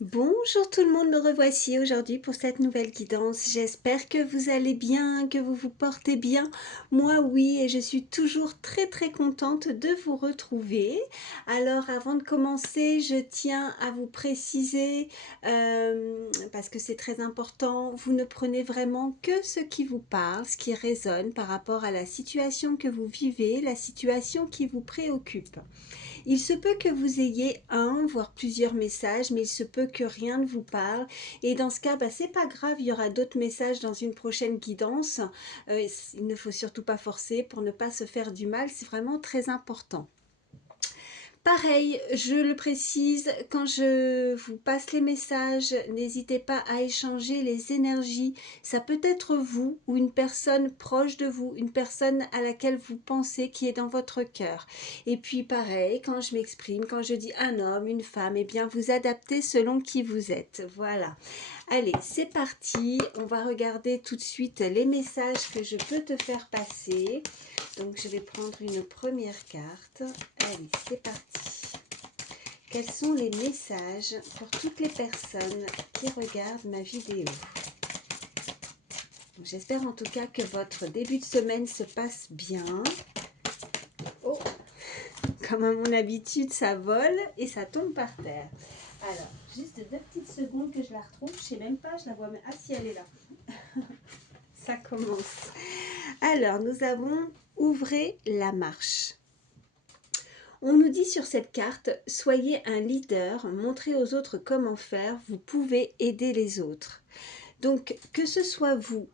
Bonjour tout le monde, me revoici aujourd'hui pour cette nouvelle guidance. J'espère que vous allez bien, que vous vous portez bien. Moi oui, et je suis toujours très contente de vous retrouver. Alors avant de commencer, je tiens à vous préciser, parce que c'est très important, vous ne prenez vraiment que ce qui vous parle, ce qui résonne par rapport à la situation que vous vivez, la situation qui vous préoccupe. Il se peut que vous ayez un, voire plusieurs messages, mais il se peut que rien ne vous parle. Et dans ce cas, bah, c'est pas grave, il y aura d'autres messages dans une prochaine guidance. Il ne faut surtout pas forcer pour ne pas se faire du mal, c'est vraiment très important. Pareil, je le précise, quand je vous passe les messages, n'hésitez pas à échanger les énergies. Ça peut être vous ou une personne proche de vous, une personne à laquelle vous pensez qui est dans votre cœur. Et puis pareil, quand je m'exprime, quand je dis un homme, une femme, eh bien vous adaptez selon qui vous êtes. Voilà. Allez, c'est parti. On va regarder tout de suite les messages que je peux te faire passer. Donc, je vais prendre une première carte. Allez, c'est parti. Quels sont les messages pour toutes les personnes qui regardent ma vidéo? J'espère en tout cas que votre début de semaine se passe bien. Oh, comme à mon habitude, ça vole et ça tombe par terre. Alors, juste 2 petites secondes que je la retrouve. Je ne sais même pas, je la vois même. Ah si, elle est là. Ça commence. Alors, nous avons ouvrez la marche. On nous dit sur cette carte, soyez un leader, montrez aux autres comment faire, vous pouvez aider les autres. Donc, que ce soit vous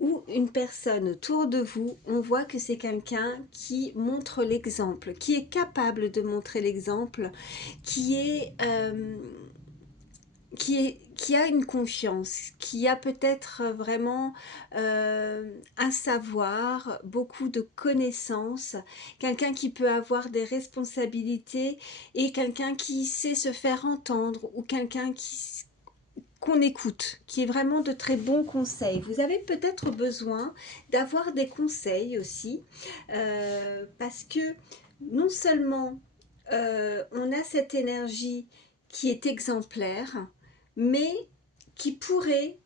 ou une personne autour de vous, on voit que c'est quelqu'un qui montre l'exemple, qui est capable de montrer l'exemple, qui est... qui a une confiance, qui a peut-être vraiment un savoir, beaucoup de connaissances, quelqu'un qui peut avoir des responsabilités et quelqu'un qui sait se faire entendre ou quelqu'un qu'on écoute, qui est vraiment de très bons conseils. Vous avez peut-être besoin d'avoir des conseils aussi, parce que non seulement on a cette énergie qui est exemplaire, mais qui pourrait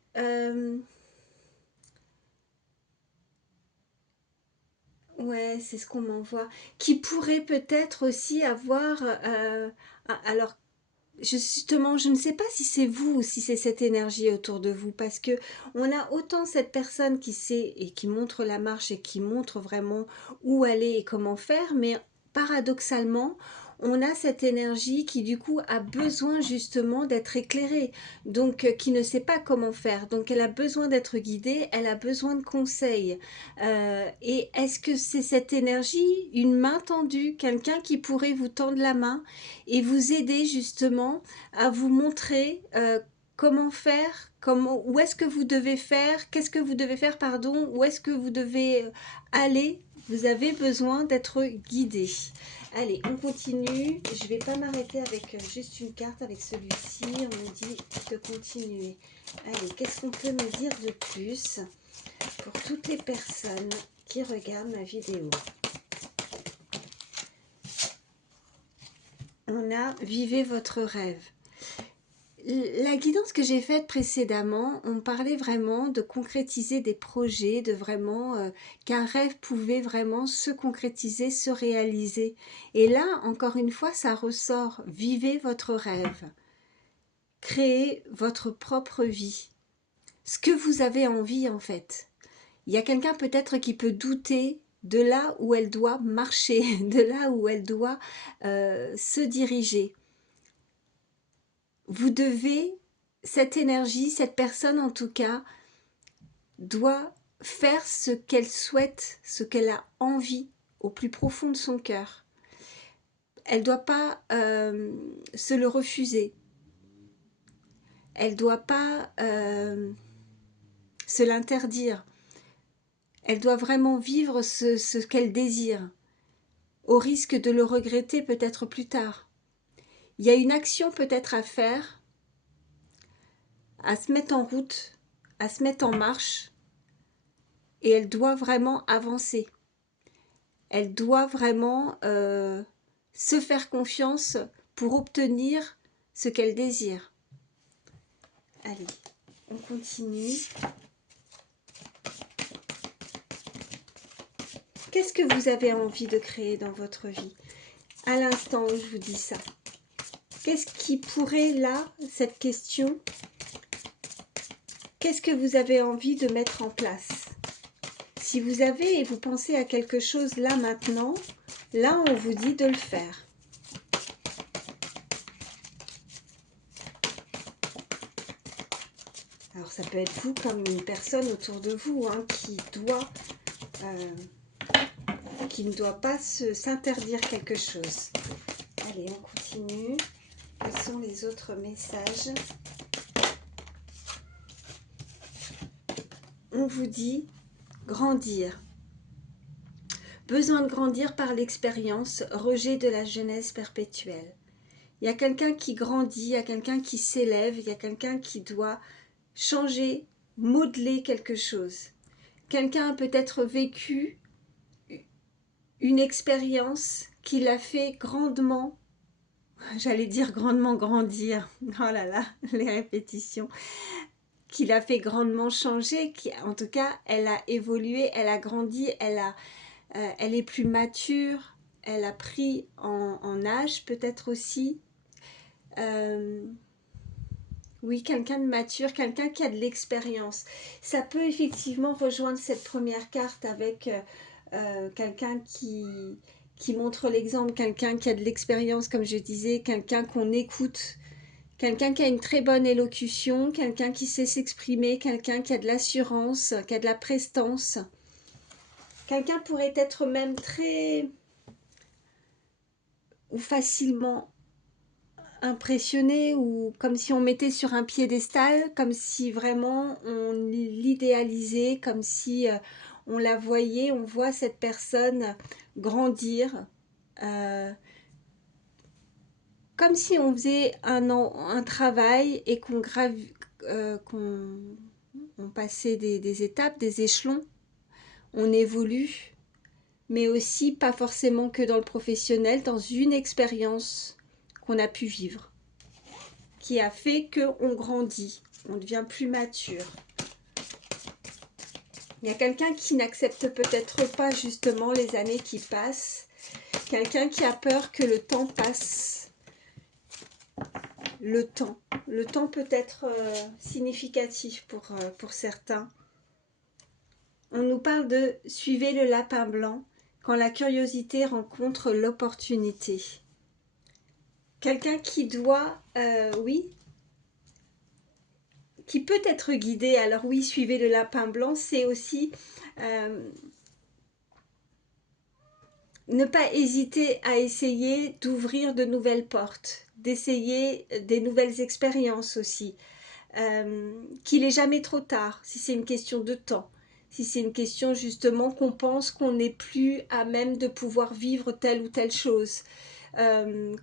ouais, c'est ce qu'on m'envoie, qui pourrait peut-être aussi avoir alors justement, je ne sais pas si c'est vous ou si c'est cette énergie autour de vous, parce que on a autant cette personne qui sait et qui montre la marche et qui montre vraiment où aller et comment faire, mais paradoxalement, on a cette énergie qui du coup a besoin justement d'être éclairée, donc qui ne sait pas comment faire, donc elle a besoin d'être guidée, elle a besoin de conseils. Et est-ce que c'est cette énergie, une main tendue, quelqu'un qui pourrait vous tendre la main et vous aider justement à vous montrer comment faire, comment, où est-ce que vous devez faire, qu'est-ce que vous devez faire, pardon, où est-ce que vous devez aller. Vous avez besoin d'être guidé. Allez, on continue. Je ne vais pas m'arrêter avec juste une carte, avec celui-ci. On me dit de continuer. Allez, qu'est-ce qu'on peut me dire de plus pour toutes les personnes qui regardent ma vidéo? On a vivez votre rêve. La guidance que j'ai faite précédemment, on parlait vraiment de concrétiser des projets, de vraiment qu'un rêve pouvait vraiment se concrétiser, se réaliser. Et là, encore une fois, ça ressort. Vivez votre rêve. Créez votre propre vie. Ce que vous avez envie en fait. Il y a quelqu'un peut-être qui peut douter de là où elle doit marcher, de là où elle doit se diriger. Vous devez, cette énergie, cette personne en tout cas, doit faire ce qu'elle souhaite, ce qu'elle a envie au plus profond de son cœur. Elle ne doit pas se le refuser. Elle ne doit pas se l'interdire. Elle doit vraiment vivre ce qu'elle désire, au risque de le regretter peut-être plus tard. Il y a une action peut-être à faire, à se mettre en route, à se mettre en marche, et elle doit vraiment avancer. Elle doit vraiment se faire confiance pour obtenir ce qu'elle désire. Allez, on continue. Qu'est-ce que vous avez envie de créer dans votre vie à l'instant où je vous dis ça? Qu'est-ce qui pourrait, là, cette question, qu'est-ce que vous avez envie de mettre en place? Si vous avez et vous pensez à quelque chose là maintenant, là on vous dit de le faire. Alors ça peut être vous comme une personne autour de vous hein, qui ne doit pas s'interdire quelque chose. Allez, on continue. Quels sont les autres messages? On vous dit grandir. Besoin de grandir par l'expérience, rejet de la jeunesse perpétuelle. Il y a quelqu'un qui grandit, il y a quelqu'un qui s'élève, il y a quelqu'un qui doit changer, modeler quelque chose. Quelqu'un a peut-être vécu une expérience qui l'a fait grandement, j'allais dire grandement grandir, oh là là, les répétitions, qui l'a fait grandement changer, qui, en tout cas, elle a évolué, elle a grandi, elle est plus mature, elle a pris en âge peut-être aussi. Oui, quelqu'un de mature, quelqu'un qui a de l'expérience. Ça peut effectivement rejoindre cette première carte avec quelqu'un qui montre l'exemple, quelqu'un qui a de l'expérience, comme je disais, quelqu'un qu'on écoute, quelqu'un qui a une très bonne élocution, quelqu'un qui sait s'exprimer, quelqu'un qui a de l'assurance, qui a de la prestance. Quelqu'un pourrait être même très ou facilement impressionné ou comme si on mettait sur un piédestal, comme si vraiment on l'idéalisait, comme si on la voyait, on voit cette personne grandir, comme si on faisait un travail et qu'on passait des étapes, des échelons, on évolue, mais aussi pas forcément que dans le professionnel, dans une expérience qu'on a pu vivre, qui a fait qu'on grandit, on devient plus mature. Il y a quelqu'un qui n'accepte peut-être pas justement les années qui passent, quelqu'un qui a peur que le temps passe. Le temps peut être significatif pour certains. On nous parle de « suivez le lapin blanc » quand la curiosité rencontre l'opportunité. Quelqu'un qui doit, oui, qui peut être guidé. Alors oui, suivez le lapin blanc, c'est aussi ne pas hésiter à essayer d'ouvrir de nouvelles portes, d'essayer des nouvelles expériences aussi. Qu'il n'est jamais trop tard, si c'est une question de temps, si c'est une question justement qu'on pense qu'on n'est plus à même de pouvoir vivre telle ou telle chose.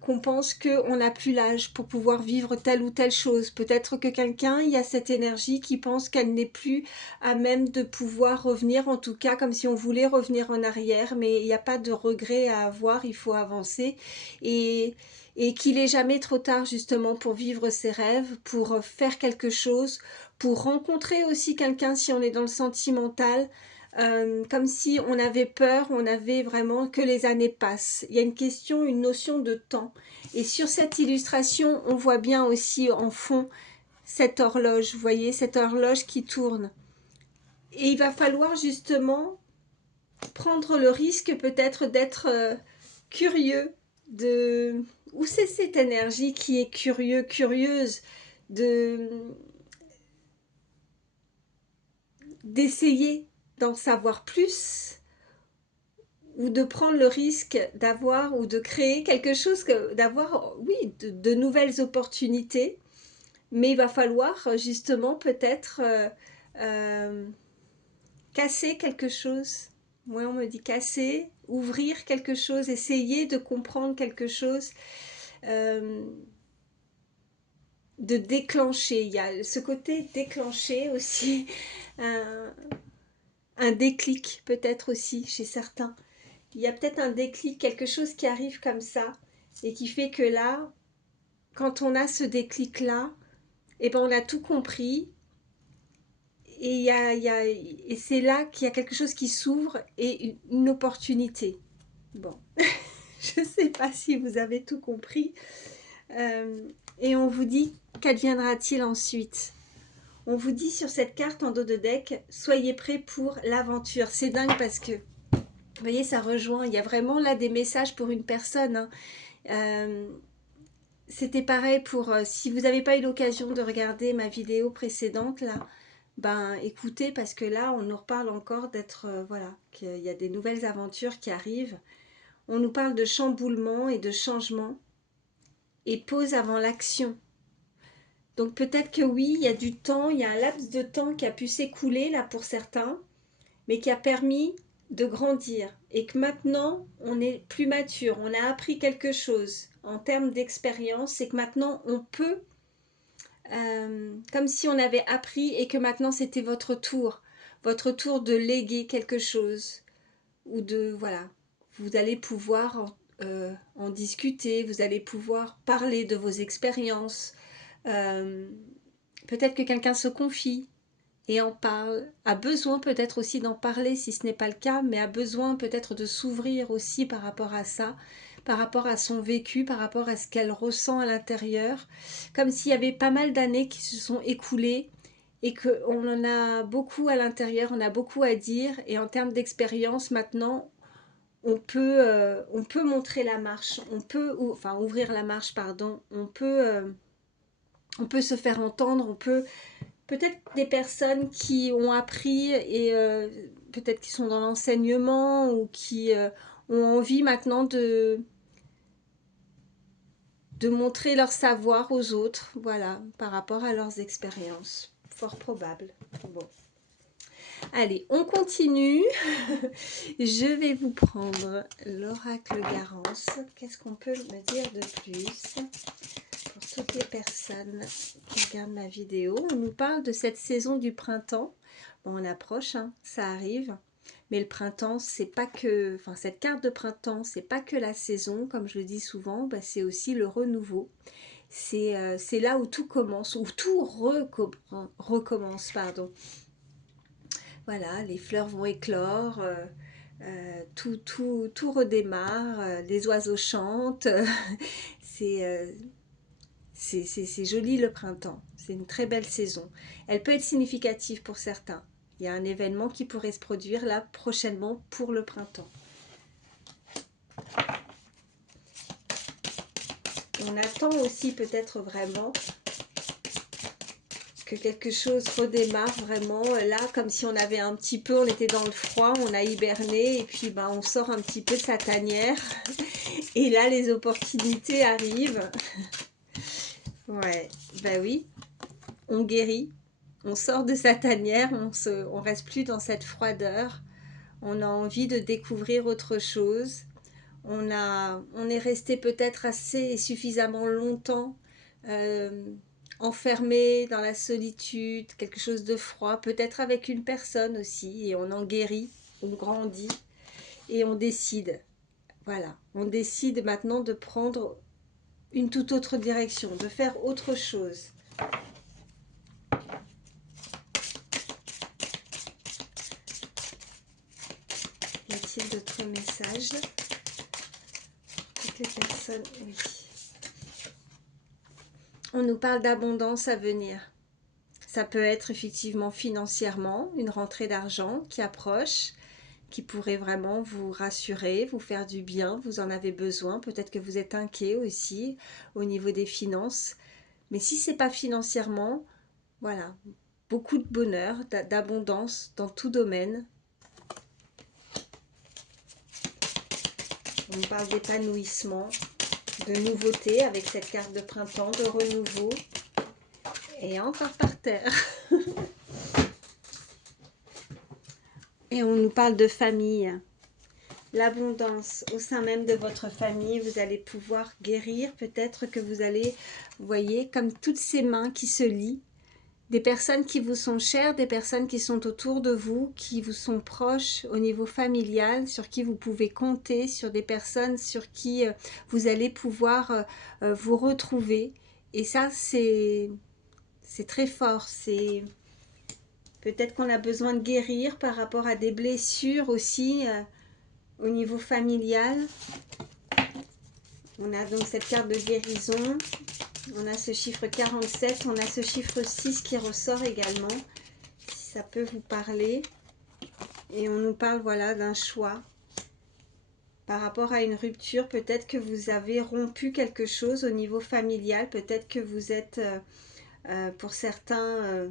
Qu'on pense qu'on n'a plus l'âge pour pouvoir vivre telle ou telle chose. Peut-être que quelqu'un, il y a cette énergie qui pense qu'elle n'est plus à même de pouvoir revenir, en tout cas comme si on voulait revenir en arrière, mais il n'y a pas de regret à avoir, il faut avancer. Et qu'il n'est jamais trop tard justement pour vivre ses rêves, pour faire quelque chose, pour rencontrer aussi quelqu'un si on est dans le sentimental, comme si on avait peur, on avait vraiment que les années passent. Il y a une question, une notion de temps. Et sur cette illustration, on voit bien aussi en fond cette horloge, vous voyez, cette horloge qui tourne. Et il va falloir justement prendre le risque peut-être d'être curieux de... Où c'est cette énergie qui est curieuse d'essayer d'en savoir plus ou de prendre le risque d'avoir ou de créer quelque chose, d'avoir, oui, de nouvelles opportunités, mais il va falloir justement peut-être casser quelque chose. Moi, on me dit casser, ouvrir quelque chose, essayer de comprendre quelque chose, de déclencher. Il y a ce côté déclencher aussi, un déclic peut-être aussi chez certains. Il y a peut-être un déclic, quelque chose qui arrive comme ça et qui fait que là, quand on a ce déclic-là, et ben on a tout compris. Et, et c'est là qu'il y a quelque chose qui s'ouvre et une opportunité. Bon, je ne sais pas si vous avez tout compris. Et on vous dit, qu'adviendra-t-il ensuite? On vous dit sur cette carte en dos de deck, soyez prêts pour l'aventure. C'est dingue parce que, vous voyez, ça rejoint. Il y a vraiment là des messages pour une personne. Hein. C'était pareil pour, si vous n'avez pas eu l'occasion de regarder ma vidéo précédente, là, ben écoutez, parce que là, on nous reparle encore d'être, voilà, qu'il y a des nouvelles aventures qui arrivent. On nous parle de chamboulement et de changement et pause avant l'action. Donc peut-être que oui, il y a du temps, il y a un laps de temps qui a pu s'écouler là pour certains, mais qui a permis de grandir et que maintenant on est plus mature, on a appris quelque chose en termes d'expérience, c'est que maintenant on peut, comme si on avait appris et que maintenant c'était votre tour de léguer quelque chose ou de, voilà, vous allez pouvoir en discuter, vous allez pouvoir parler de vos expériences. Peut-être que quelqu'un se confie et en parle, a besoin peut-être aussi d'en parler si ce n'est pas le cas, mais a besoin peut-être de s'ouvrir aussi par rapport à ça, par rapport à son vécu, par rapport à ce qu'elle ressent à l'intérieur, comme s'il y avait pas mal d'années qui se sont écoulées et qu'on en a beaucoup à l'intérieur, on a beaucoup à dire, et en termes d'expérience maintenant, on peut montrer la marche, on peut, enfin ouvrir la marche, pardon, on peut se faire entendre, on peut peut-être des personnes qui ont appris et peut-être qui sont dans l'enseignement ou qui ont envie maintenant de montrer leur savoir aux autres, voilà, par rapport à leurs expériences. Fort probable. Bon. Allez, on continue. Je vais vous prendre l'oracle Garance. Qu'est-ce qu'on peut me dire de plus pour toutes les personnes qui regardent ma vidéo? On nous parle de cette saison du printemps. Bon, on approche, hein, ça arrive. Mais le printemps, c'est pas que... Enfin, cette carte de printemps, c'est pas que la saison, comme je le dis souvent, bah, c'est aussi le renouveau. C'est là où tout commence, où tout recommence, pardon. Voilà, les fleurs vont éclore, tout redémarre, les oiseaux chantent. C'est joli le printemps, c'est une très belle saison. Elle peut être significative pour certains. Il y a un événement qui pourrait se produire là prochainement pour le printemps. On attend aussi peut-être vraiment que quelque chose redémarre vraiment là, comme si on avait un petit peu, on était dans le froid, on a hiberné et puis ben, on sort un petit peu de sa tanière et là les opportunités arrivent. Ouais, ben oui, on guérit, on sort de sa tanière, on reste plus dans cette froideur, on a envie de découvrir autre chose, on est resté peut-être assez et suffisamment longtemps enfermé dans la solitude, quelque chose de froid, peut-être avec une personne aussi, et on en guérit, on grandit et on décide. Voilà, on décide maintenant de prendre une toute autre direction, de faire autre chose. Y a-t-il d'autres messages? Toutes les personnes, oui. On nous parle d'abondance à venir. Ça peut être effectivement financièrement, une rentrée d'argent qui approche, qui pourrait vraiment vous rassurer, vous faire du bien, vous en avez besoin. Peut-être que vous êtes inquiet aussi au niveau des finances. Mais si ce n'est pas financièrement, voilà, beaucoup de bonheur, d'abondance dans tout domaine. On parle d'épanouissement, de nouveauté avec cette carte de printemps, de renouveau. Et encore par terre. Et on nous parle de famille. L'abondance au sein même de votre famille, vous allez pouvoir guérir. Peut-être que vous allez, vous voyez, comme toutes ces mains qui se lient, des personnes qui vous sont chères, des personnes qui sont autour de vous, qui vous sont proches au niveau familial, sur qui vous pouvez compter, sur des personnes sur qui vous allez pouvoir vous retrouver. Et ça, c'est c'est très fort. C'est peut-être qu'on a besoin de guérir par rapport à des blessures aussi au niveau familial. On a donc cette carte de guérison. On a ce chiffre 47. On a ce chiffre 6 qui ressort également. Si ça peut vous parler. Et on nous parle, voilà, d'un choix. Par rapport à une rupture, peut-être que vous avez rompu quelque chose au niveau familial. Peut-être que vous êtes, pour certains,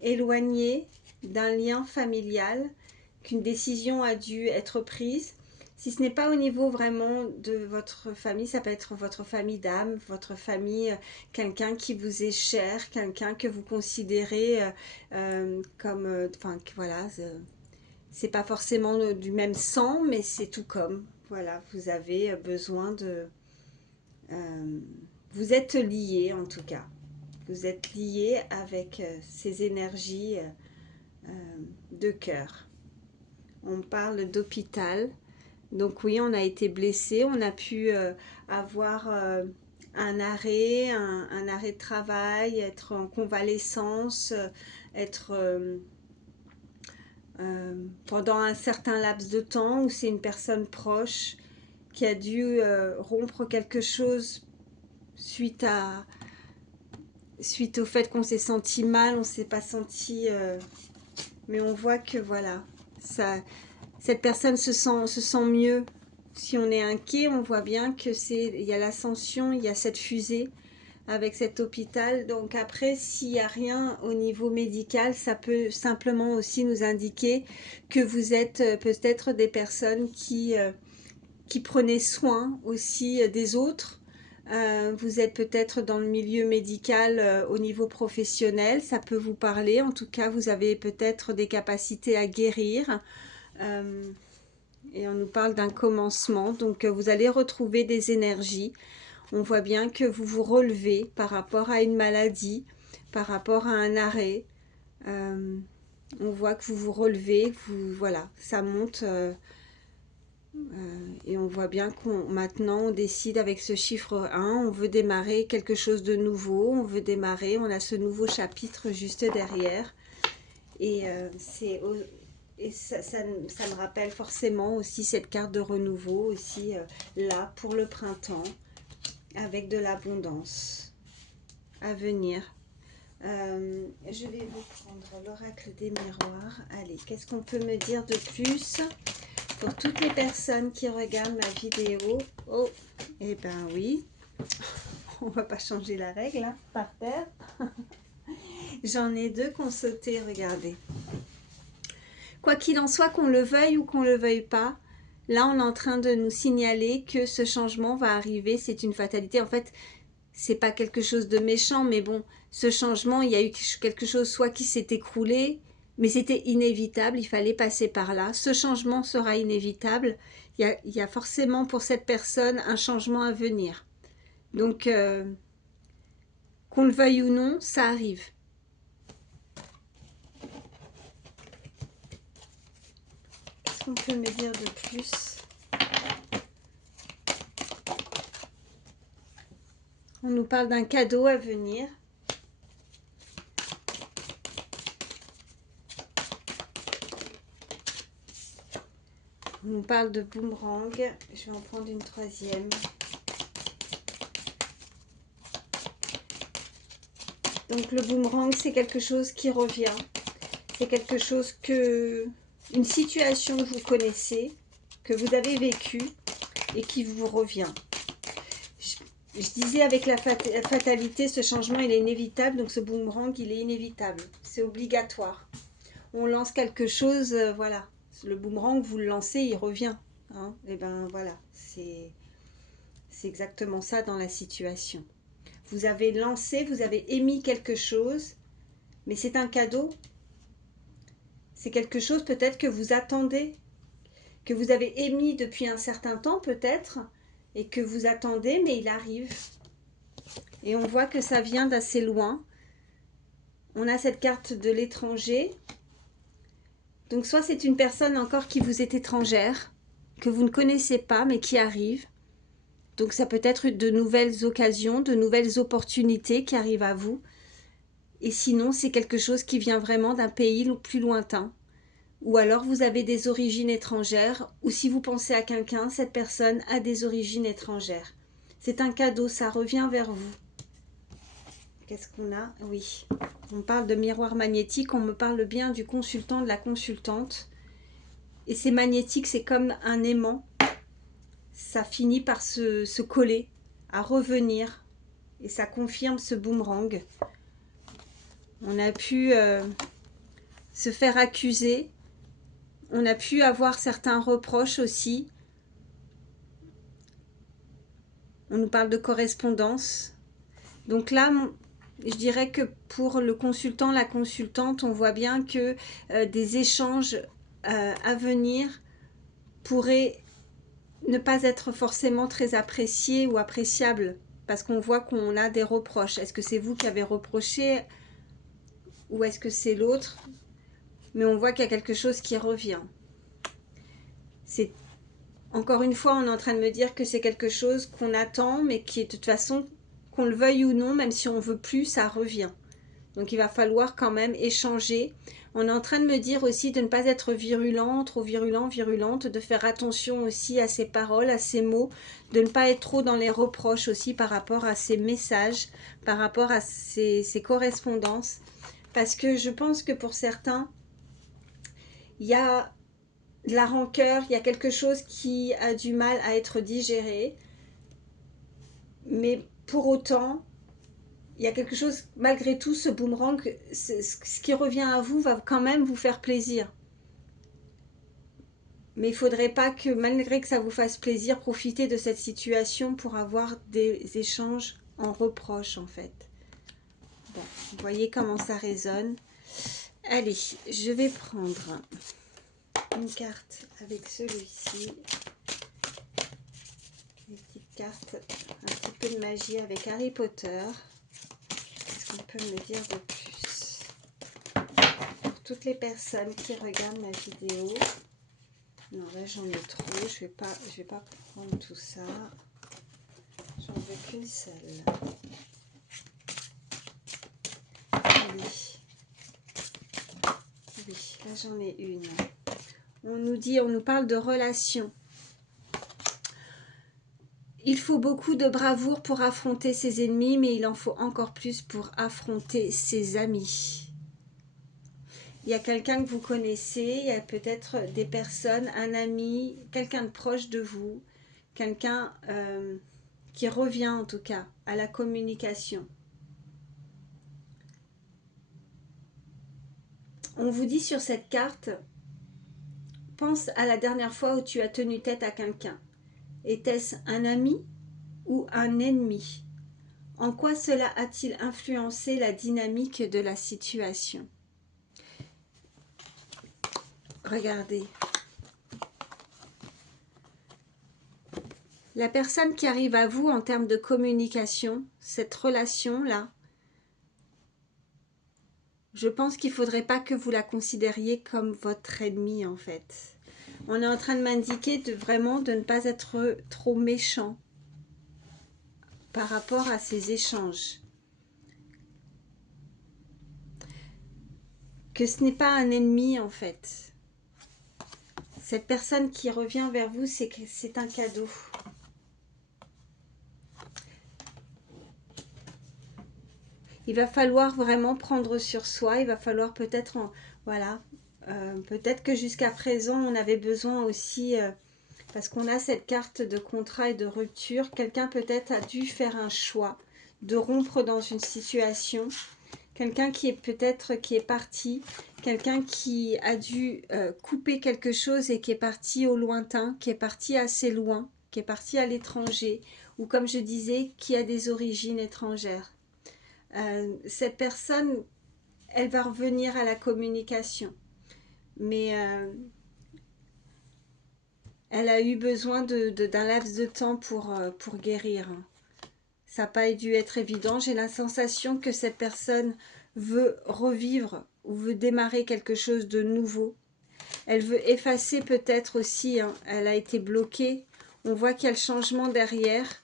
éloigné d'un lien familial, qu'une décision a dû être prise. Si ce n'est pas au niveau vraiment de votre famille, ça peut être votre famille d'âme, votre famille, quelqu'un qui vous est cher, quelqu'un que vous considérez comme, enfin voilà, c'est pas forcément du même sang, mais c'est tout comme. Voilà, vous avez besoin de... vous êtes liés en tout cas. Vous êtes liés avec ces énergies de cœur. On parle d'hôpital. Donc oui, on a été blessé, on a pu avoir un arrêt, un arrêt de travail, être en convalescence, être pendant un certain laps de temps où c'est une personne proche qui a dû rompre quelque chose suite au fait qu'on s'est senti mal, on s'est pas senti... mais on voit que voilà, cette personne se sent mieux. Si on est inquiet, on voit bien que il y a l'ascension, il y a cette fusée avec cet hôpital. Donc après, s'il n'y a rien au niveau médical, ça peut simplement aussi nous indiquer que vous êtes peut-être des personnes qui prenez soin aussi des autres. Vous êtes peut-être dans le milieu médical au niveau professionnel, ça peut vous parler. En tout cas, vous avez peut-être des capacités à guérir. Et on nous parle d'un commencement. Donc, vous allez retrouver des énergies. On voit bien que vous vous relevez par rapport à une maladie, par rapport à un arrêt. On voit que vous vous relevez, voilà, ça monte... et on voit bien qu'on maintenant on décide avec ce chiffre 1, on veut démarrer quelque chose de nouveau, on veut démarrer, on a ce nouveau chapitre juste derrière. Et, ça me rappelle forcément aussi cette carte de renouveau, aussi là pour le printemps, avec de l'abondance à venir. Je vais vous prendre l'oracle des miroirs. Allez, qu'est-ce qu'on peut me dire de plus ? Pour toutes les personnes qui regardent ma vidéo, oh, eh ben oui, on va pas changer la règle, hein, par terre. J'en ai deux qui ont sauté, regardez. Quoi qu'il en soit, qu'on le veuille ou qu'on le veuille pas, là on est en train de nous signaler que ce changement va arriver, c'est une fatalité. En fait, c'est pas quelque chose de méchant, mais bon, ce changement, il y a eu quelque chose soit qui s'est écroulé, mais c'était inévitable, il fallait passer par là. Ce changement sera inévitable. Il y a forcément pour cette personne un changement à venir. Donc, qu'on le veuille ou non, ça arrive. Qu'est-ce qu'on peut me dire de plus ? On nous parle d'un cadeau à venir. On nous parle de boomerang. Je vais en prendre une troisième. Donc le boomerang, c'est quelque chose qui revient. C'est quelque chose une situation que vous connaissez, que vous avez vécue et qui vous revient. Je disais avec la fatalité, ce changement, il est inévitable. Donc ce boomerang, il est inévitable. C'est obligatoire. On lance quelque chose, voilà. Le boomerang, vous le lancez, il revient. Hein, et ben voilà, c'est exactement ça dans la situation. Vous avez lancé, vous avez émis quelque chose, mais c'est un cadeau. C'est quelque chose peut-être que vous attendez, que vous avez émis depuis un certain temps peut-être, et que vous attendez, mais il arrive. Et on voit que ça vient d'assez loin. On a cette carte de l'étranger. Donc soit c'est une personne encore qui vous est étrangère, que vous ne connaissez pas, mais qui arrive. Donc ça peut être de nouvelles occasions, de nouvelles opportunités qui arrivent à vous. Et sinon, c'est quelque chose qui vient vraiment d'un pays plus lointain. Ou alors vous avez des origines étrangères, ou si vous pensez à quelqu'un, cette personne a des origines étrangères. C'est un cadeau, ça revient vers vous. Qu'est-ce qu'on a? Oui, on parle de miroir magnétique, on me parle bien du consultant, de la consultante. Et c'est magnétique, c'est comme un aimant. Ça finit par se coller, à revenir. Et ça confirme ce boomerang. On a pu se faire accuser. On a pu avoir certains reproches aussi. On nous parle de correspondance. Donc là, je dirais que pour le consultant, la consultante, on voit bien que des échanges à venir pourraient ne pas être forcément très appréciés ou appréciables. Parce qu'on voit qu'on a des reproches. Est-ce que c'est vous qui avez reproché ou est-ce que c'est l'autre? Mais on voit qu'il y a quelque chose qui revient. C'est encore une fois, on est en train de me dire que c'est quelque chose qu'on attend, mais qui est de toute façon, qu'on le veuille ou non, même si on veut plus, ça revient. Donc il va falloir quand même échanger. On est en train de me dire aussi de ne pas être virulent, trop virulent, virulente, de faire attention aussi à ses paroles, à ses mots, de ne pas être trop dans les reproches aussi par rapport à ses messages, par rapport à ses correspondances. Parce que je pense que pour certains, il y a de la rancœur, il y a quelque chose qui a du mal à être digéré. Mais pour autant, il y a quelque chose, malgré tout, ce boomerang, ce qui revient à vous va quand même vous faire plaisir. Mais il ne faudrait pas que, malgré que ça vous fasse plaisir, profiter de cette situation pour avoir des échanges en reproche, en fait. Bon, vous voyez comment ça résonne. Allez, je vais prendre une carte avec celui-ci. Une petite carte, un petit peu de magie avec Harry Potter. Qu'est-ce qu'on peut me dire de plus? Pour toutes les personnes qui regardent ma vidéo. Non, là j'en ai trop, je vais pas prendre tout ça. J'en veux qu'une seule. Oui. Oui, là j'en ai une. On nous parle de relations. Il faut beaucoup de bravoure pour affronter ses ennemis, mais il en faut encore plus pour affronter ses amis. Il y a quelqu'un que vous connaissez, il y a peut-être des personnes, un ami, quelqu'un de proche de vous, quelqu'un qui revient en tout cas à la communication. On vous dit sur cette carte, pense à la dernière fois où tu as tenu tête à quelqu'un. Était-ce un ami ou un ennemi? En quoi cela a-t-il influencé la dynamique de la situation? Regardez. La personne qui arrive à vous en termes de communication, cette relation-là, je pense qu'il ne faudrait pas que vous la considériez comme votre ennemi en fait. On est en train de m'indiquer vraiment de ne pas être trop méchant par rapport à ces échanges. Que ce n'est pas un ennemi en fait. Cette personne qui revient vers vous, c'est un cadeau. Il va falloir vraiment prendre sur soi, il va falloir peut-être, voilà, peut-être que jusqu'à présent, on avait besoin aussi, parce qu'on a cette carte de contrat et de rupture, quelqu'un peut-être a dû faire un choix de rompre dans une situation, quelqu'un qui est peut-être qui est parti, quelqu'un qui a dû couper quelque chose et qui est parti au lointain, qui est parti assez loin, qui est parti à l'étranger, ou comme je disais, qui a des origines étrangères. Cette personne, elle va revenir à la communication, mais elle a eu besoin d'un laps de temps pour guérir. Ça n'a pas dû être évident. J'ai la sensation que cette personne veut revivre ou veut démarrer quelque chose de nouveau. Elle veut effacer peut-être aussi, hein, elle a été bloquée. On voit qu'il y a le changement derrière.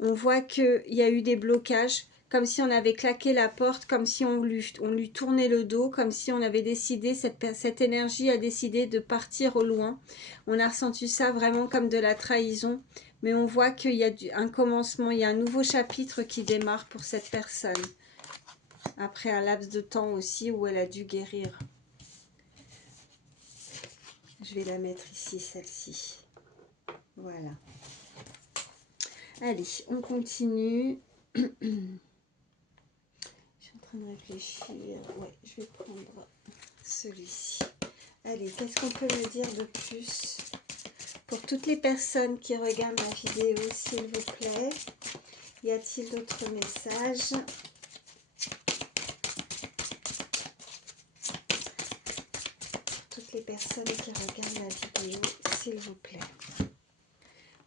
On voit qu'il y a eu des blocages. comme si on avait claqué la porte, comme si on lui tournait le dos, comme si on avait décidé, cette énergie a décidé de partir au loin. On a ressenti ça vraiment comme de la trahison, mais on voit qu'il y a un commencement, il y a un nouveau chapitre qui démarre pour cette personne. Après un laps de temps aussi où elle a dû guérir. Je vais la mettre ici, celle-ci. Voilà. Allez, on continue. Je suis en train de réfléchir. Ouais, je vais prendre celui-ci. Allez, qu'est-ce qu'on peut me dire de plus? Pour toutes les personnes qui regardent la vidéo, s'il vous plaît, y a-t-il d'autres messages? Toutes les personnes qui regardent la vidéo, s'il vous plaît.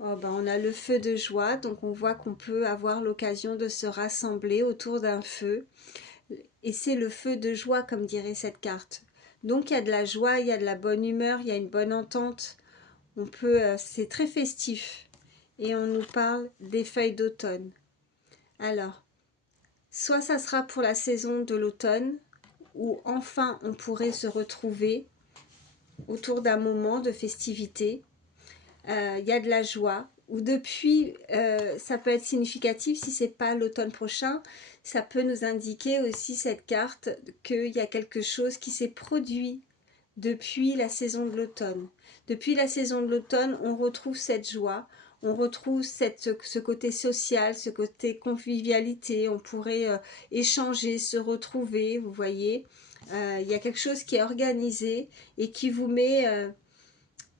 Oh ben, on a le feu de joie, donc on voit qu'on peut avoir l'occasion de se rassembler autour d'un feu. Et c'est le feu de joie, comme dirait cette carte. Donc il y a de la joie, il y a de la bonne humeur, il y a une bonne entente. On peut, c'est très festif. Et on nous parle des feuilles d'automne. Alors, soit ça sera pour la saison de l'automne, où enfin on pourrait se retrouver autour d'un moment de festivité. Il y a de la joie, ou depuis, ça peut être significatif si c'est pas l'automne prochain, ça peut nous indiquer aussi cette carte qu'il y a quelque chose qui s'est produit depuis la saison de l'automne. Depuis la saison de l'automne, on retrouve cette joie, on retrouve ce côté social, ce côté convivialité, on pourrait échanger, se retrouver, vous voyez. Il y a quelque chose qui est organisé et qui vous met...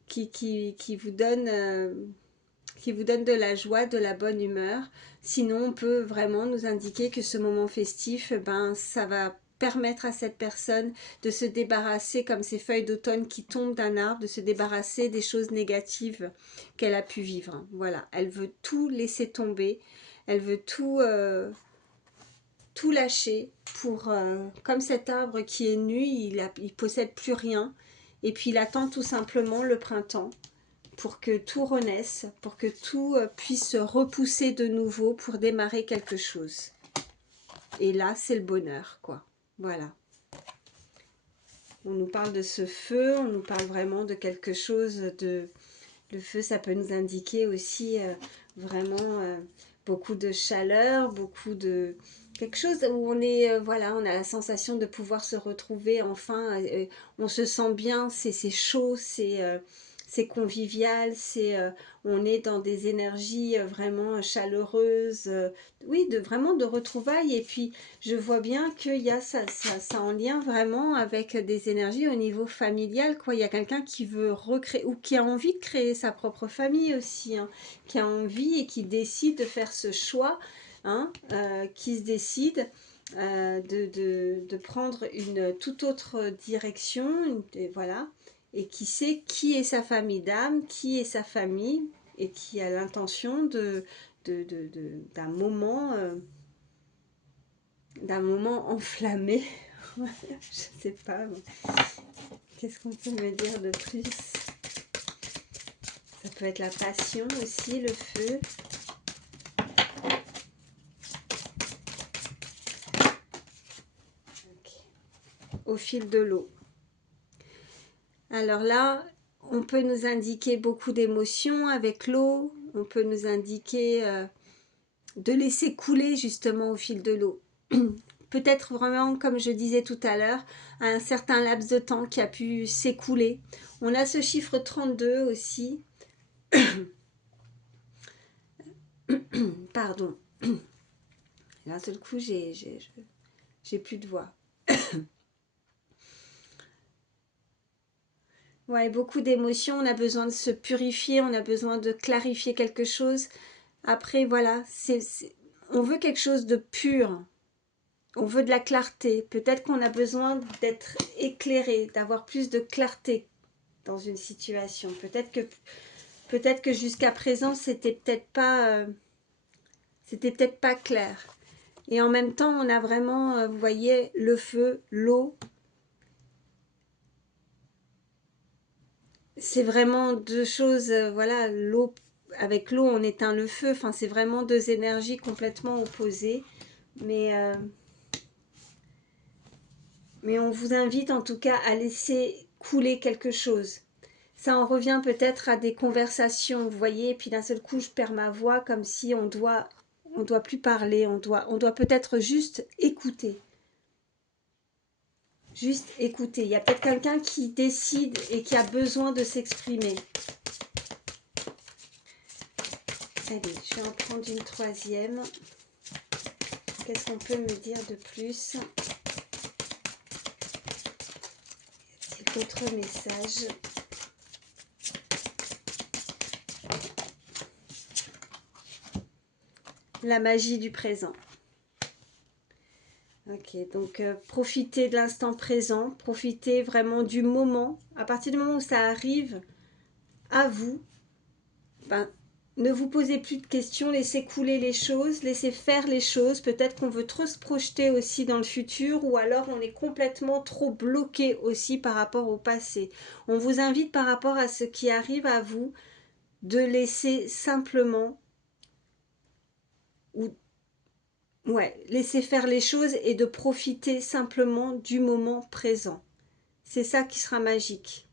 qui vous donne de la joie, de la bonne humeur. Sinon, on peut vraiment nous indiquer que ce moment festif, ben, ça va permettre à cette personne de se débarrasser, comme ces feuilles d'automne qui tombent d'un arbre, de se débarrasser des choses négatives qu'elle a pu vivre. Voilà, elle veut tout laisser tomber, elle veut tout lâcher pour, comme cet arbre qui est nu, il possède plus rien, et puis il attend tout simplement le printemps pour que tout renaisse, pour que tout puisse repousser de nouveau pour démarrer quelque chose. Et là, c'est le bonheur, quoi. Voilà. On nous parle de ce feu, on nous parle vraiment de quelque chose de... Le feu, ça peut nous indiquer aussi vraiment beaucoup de chaleur, beaucoup de... Quelque chose où on est, voilà, on a la sensation de pouvoir se retrouver enfin, on se sent bien, c'est chaud, c'est convivial, on est dans des énergies vraiment chaleureuses, oui, vraiment de retrouvailles. Et puis, je vois bien qu'il y a ça en lien vraiment avec des énergies au niveau familial, quoi. Il y a quelqu'un qui veut recréer, ou qui a envie de créer sa propre famille aussi, hein, qui a envie et qui décide de faire ce choix, hein, qui se décide de prendre une toute autre direction, voilà, et qui sait qui est sa famille d'âme, qui est sa famille, et qui a l'intention d'un moment enflammé. Je sais pas, qu'est-ce qu'on peut me dire de plus? Ça peut être la passion aussi, le feu. Okay. Au fil de l'eau. Alors là, on peut nous indiquer beaucoup d'émotions avec l'eau. On peut nous indiquer de laisser couler justement au fil de l'eau. Peut-être vraiment, comme je disais tout à l'heure, un certain laps de temps qui a pu s'écouler. On a ce chiffre 32 aussi. Pardon. D'un seul coup, j'ai plus de voix. Ouais, beaucoup d'émotions, on a besoin de se purifier, on a besoin de clarifier quelque chose. Après, voilà, on veut quelque chose de pur. On veut de la clarté. Peut-être qu'on a besoin d'être éclairé, d'avoir plus de clarté dans une situation. Peut-être que jusqu'à présent, c'était peut-être pas clair. Et en même temps, on a vraiment, vous voyez, le feu, l'eau. C'est vraiment deux choses, voilà, l'eau, avec l'eau, on éteint le feu. Enfin, c'est vraiment deux énergies complètement opposées. mais on vous invite en tout cas à laisser couler quelque chose. Ça en revient peut-être à des conversations, vous voyez, et puis d'un seul coup je perds ma voix comme si on doit plus parler, on doit peut-être juste écouter. Juste écouter. Il y a peut-être quelqu'un qui décide et qui a besoin de s'exprimer. Allez, je vais en prendre une troisième. Qu'est-ce qu'on peut me dire de plus? C'est d'autres messages. La magie du présent. Ok, donc profitez de l'instant présent, profitez vraiment du moment. À partir du moment où ça arrive à vous, ben, ne vous posez plus de questions, laissez couler les choses, laissez faire les choses. Peut-être qu'on veut trop se projeter aussi dans le futur ou alors on est complètement trop bloqué aussi par rapport au passé. On vous invite par rapport à ce qui arrive à vous de laisser simplement ou ouais, laisser faire les choses et de profiter simplement du moment présent. C'est ça qui sera magique.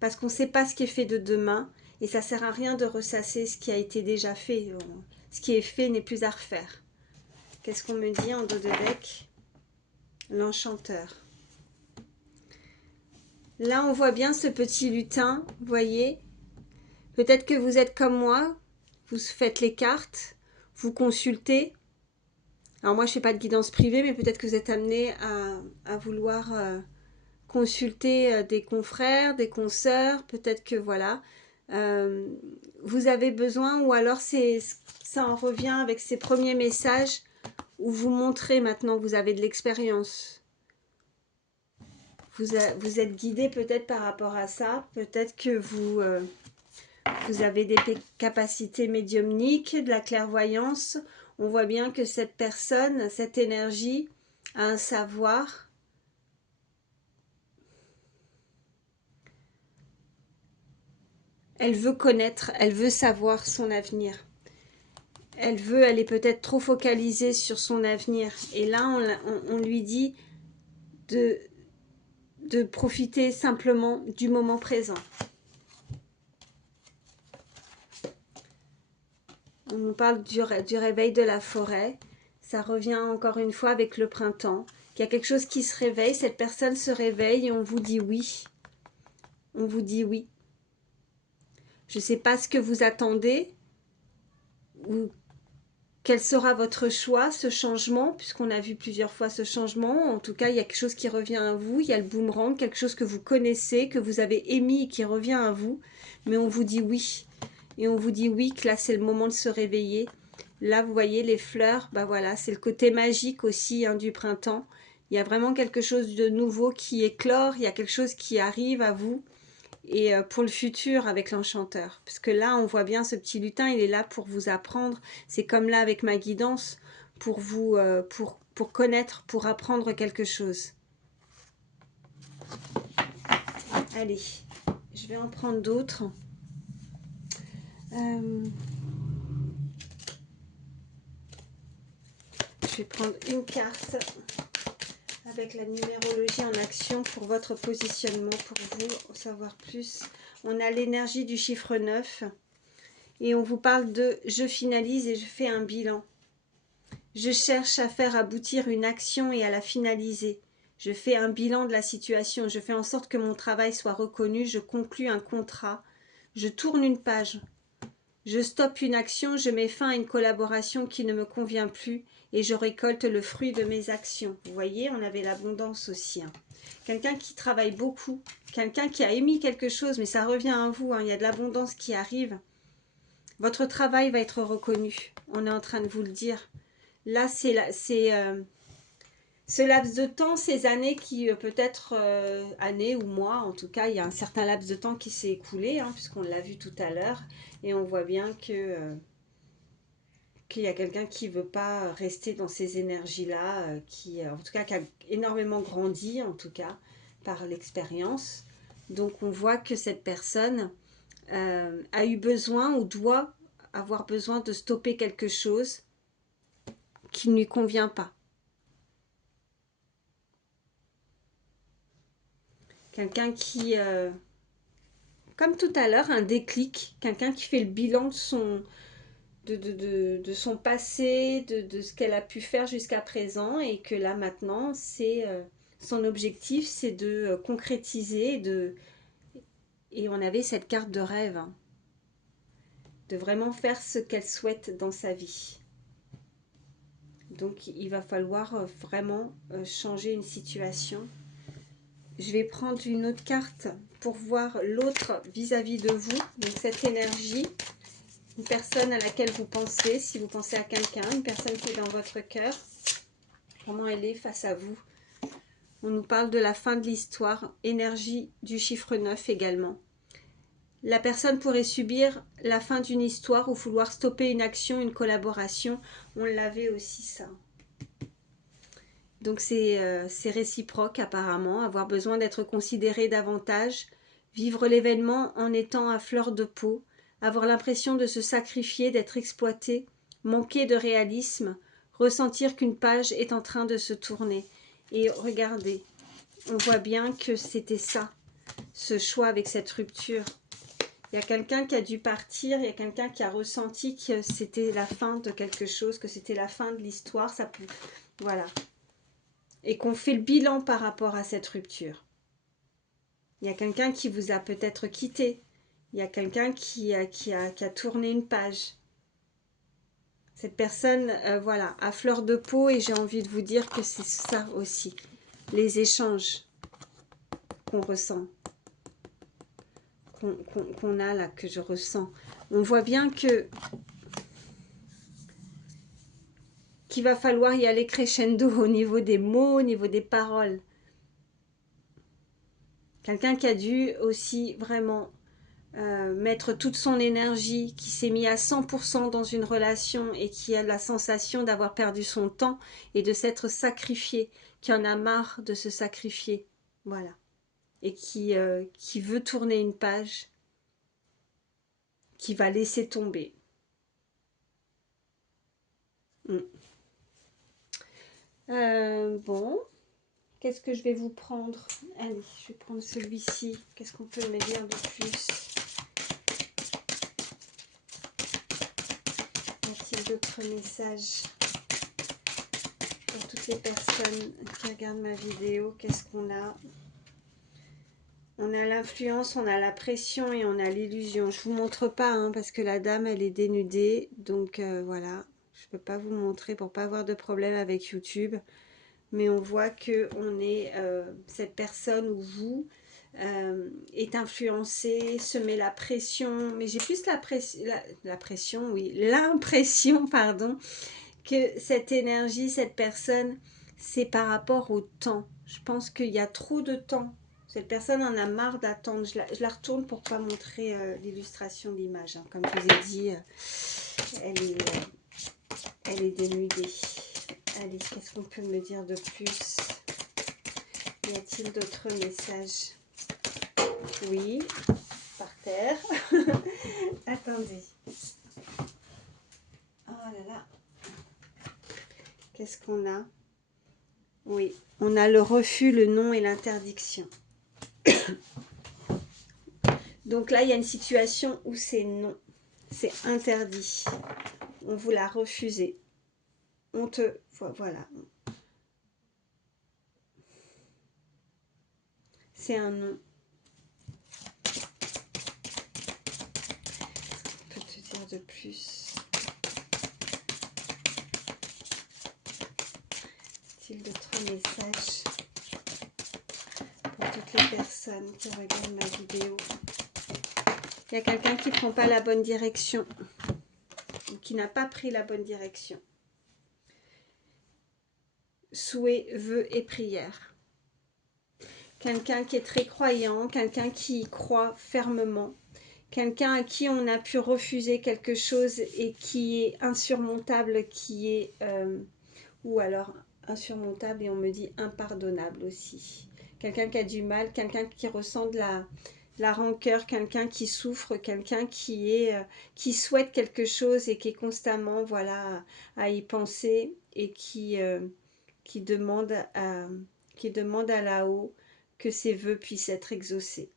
Parce qu'on ne sait pas ce qui est fait de demain et ça ne sert à rien de ressasser ce qui a été déjà fait. Ce qui est fait n'est plus à refaire. Qu'est-ce qu'on me dit en dos de deck? L'enchanteur. Là, on voit bien ce petit lutin, vous voyez. Peut-être que vous êtes comme moi, vous faites les cartes, vous consultez. Alors moi, je ne fais pas de guidance privée, mais peut-être que vous êtes amené à vouloir consulter des confrères, des consoeurs. Peut-être que voilà, vous avez besoin, ou alors ça en revient avec ces premiers messages où vous montrez maintenant que vous avez de l'expérience. Vous êtes guidé peut-être par rapport à ça. Peut-être que vous avez des capacités médiumniques, de la clairvoyance. On voit bien que cette personne, cette énergie, a un savoir. Elle veut connaître, elle veut savoir son avenir. Elle est peut-être trop focalisée sur son avenir. Et là, on lui dit de profiter simplement du moment présent. On nous parle du réveil de la forêt. Ça revient encore une fois avec le printemps. Il y a quelque chose qui se réveille, cette personne se réveille et on vous dit oui. On vous dit oui. Je ne sais pas ce que vous attendez ou quel sera votre choix, ce changement, puisqu'on a vu plusieurs fois ce changement. En tout cas, il y a quelque chose qui revient à vous. Il y a le boomerang, quelque chose que vous connaissez, que vous avez émis et qui revient à vous. Mais on vous dit oui. Et on vous dit oui, que là, c'est le moment de se réveiller. Là, vous voyez les fleurs, bah voilà, c'est le côté magique aussi hein, du printemps. Il y a vraiment quelque chose de nouveau qui éclore, il y a quelque chose qui arrive à vous. Et pour le futur avec l'enchanteur. Parce que là, on voit bien ce petit lutin, il est là pour vous apprendre. C'est comme là avec ma guidance, pour vous, pour connaître, pour apprendre quelque chose. Allez, je vais en prendre d'autres. Je vais prendre une carte avec la numérologie en action pour votre positionnement, pour vous en savoir plus. On a l'énergie du chiffre 9 et on vous parle de « je finalise et je fais un bilan ». Je cherche à faire aboutir une action et à la finaliser. Je fais un bilan de la situation. Je fais en sorte que mon travail soit reconnu. Je conclus un contrat. Je tourne une page. Je stoppe une action. Je mets fin à une collaboration qui ne me convient plus et je récolte le fruit de mes actions. Vous voyez, on avait l'abondance aussi. Hein. Quelqu'un qui travaille beaucoup. Quelqu'un qui a émis quelque chose, mais ça revient à vous. Hein. Il y a de l'abondance qui arrive. Votre travail va être reconnu. On est en train de vous le dire. Là, c'est ce laps de temps, ces années qui peut-être années ou mois, en tout cas, il y a un certain laps de temps qui s'est écoulé, hein, puisqu'on l'a vu tout à l'heure, et on voit bien que qu'il y a quelqu'un qui ne veut pas rester dans ces énergies-là, en tout cas, qui a énormément grandi, en tout cas, par l'expérience. Donc, on voit que cette personne a eu besoin ou doit avoir besoin de stopper quelque chose qui ne lui convient pas. Quelqu'un qui, comme tout à l'heure, un déclic, quelqu'un qui fait le bilan de son passé, de ce qu'elle a pu faire jusqu'à présent, et que là maintenant, son objectif, c'est de concrétiser, et on avait cette carte de rêve, hein, de vraiment faire ce qu'elle souhaite dans sa vie. Donc il va falloir vraiment changer une situation. Je vais prendre une autre carte pour voir l'autre vis-à-vis de vous. Donc cette énergie, une personne à laquelle vous pensez, si vous pensez à quelqu'un, une personne qui est dans votre cœur, comment elle est face à vous. On nous parle de la fin de l'histoire, énergie du chiffre 9 également. La personne pourrait subir la fin d'une histoire ou vouloir stopper une action, une collaboration. On l'avait aussi ça. Donc c'est réciproque apparemment, avoir besoin d'être considéré davantage, vivre l'événement en étant à fleur de peau, avoir l'impression de se sacrifier, d'être exploité, manquer de réalisme, ressentir qu'une page est en train de se tourner. Et regardez, on voit bien que c'était ça, ce choix avec cette rupture. Il y a quelqu'un qui a dû partir, il y a quelqu'un qui a ressenti que c'était la fin de quelque chose, que c'était la fin de l'histoire, ça peut... Voilà. Et qu'on fait le bilan par rapport à cette rupture. Il y a quelqu'un qui vous a peut-être quitté. Il y a quelqu'un qui a tourné une page. Cette personne, voilà, à fleur de peau, et j'ai envie de vous dire que c'est ça aussi. Les échanges qu'on ressent, qu'on a là, que je ressens. On voit bien qu'il va falloir y aller crescendo au niveau des mots, au niveau des paroles. Quelqu'un qui a dû aussi vraiment mettre toute son énergie, qui s'est mis à 100% dans une relation et qui a la sensation d'avoir perdu son temps et de s'être sacrifié, qui en a marre de se sacrifier, voilà, et qui veut tourner une page, qui va laisser tomber. Bon, qu'est-ce que je vais vous prendre? Allez, je vais prendre celui-ci. Qu'est-ce qu'on peut me dire de plus? Y a-t-il d'autres messages pour toutes les personnes qui regardent ma vidéo? Qu'est-ce qu'on a? On a l'influence, on a la pression et on a l'illusion. Je ne vous montre pas hein, parce que la dame elle est dénudée. Donc voilà, je ne peux pas vous montrer pour pas avoir de problème avec YouTube. Mais on voit que on est cette personne ou vous est influencé, se met la pression. Mais j'ai plus la pression, oui, l'impression, pardon, que cette énergie, cette personne, c'est par rapport au temps. Je pense qu'il y a trop de temps. Cette personne en a marre d'attendre. Je la retourne pour ne pas montrer l'illustration de l'image. Hein. Comme je vous ai dit, elle est dénudée. Allez, qu'est-ce qu'on peut me dire de plus? Y a-t-il d'autres messages? Oui, par terre. Attendez. Oh là là. Qu'est-ce qu'on a? Oui, on a le refus, le non et l'interdiction. Donc là, il y a une situation où c'est non. C'est interdit. On vous l'a refusé. On te... Voilà. C'est un non. On peut te dire de plus? Y a-t-il d'autres messages pour toutes les personnes qui regardent ma vidéo? Il y a quelqu'un qui ne prend pas la bonne direction, ou qui n'a pas pris la bonne direction. Souhait, vœux et prières. Quelqu'un qui est très croyant, quelqu'un qui croit fermement, quelqu'un à qui on a pu refuser quelque chose et qui est insurmontable, qui est... ou alors insurmontable et on me dit impardonnable aussi. Quelqu'un qui a du mal, quelqu'un qui ressent de la rancœur, quelqu'un qui souffre, quelqu'un qui souhaite quelque chose et qui est constamment, voilà, à y penser et qui demande à là-haut que ses vœux puissent être exaucés.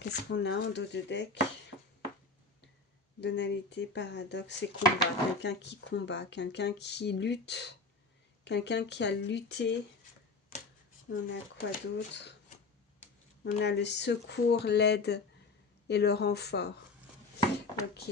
Qu'est-ce qu'on a en dos de deck? Tonalité, paradoxe et combat. Quelqu'un qui combat, quelqu'un qui lutte, quelqu'un qui a lutté. On a quoi d'autre? On a le secours, l'aide et le renfort. Ok.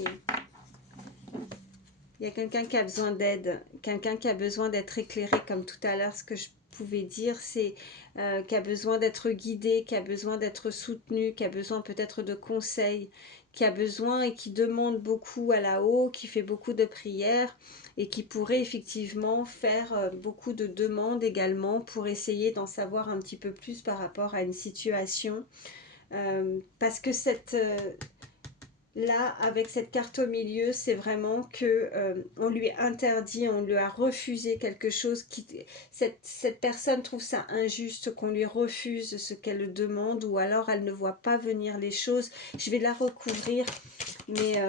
Il y a quelqu'un qui a besoin d'aide, quelqu'un qui a besoin d'être éclairé, comme tout à l'heure, ce que je pouvais dire, c'est qui a besoin d'être guidé, qui a besoin d'être soutenu, qui a besoin peut-être de conseils, qui a besoin et qui demande beaucoup à là-haut, qui fait beaucoup de prières et qui pourrait effectivement faire beaucoup de demandes également pour essayer d'en savoir un petit peu plus par rapport à une situation. Parce que là, avec cette carte au milieu, c'est vraiment que on lui interdit, on lui a refusé quelque chose. Cette personne trouve ça injuste qu'on lui refuse ce qu'elle demande, ou alors elle ne voit pas venir les choses. Je vais la recouvrir, mais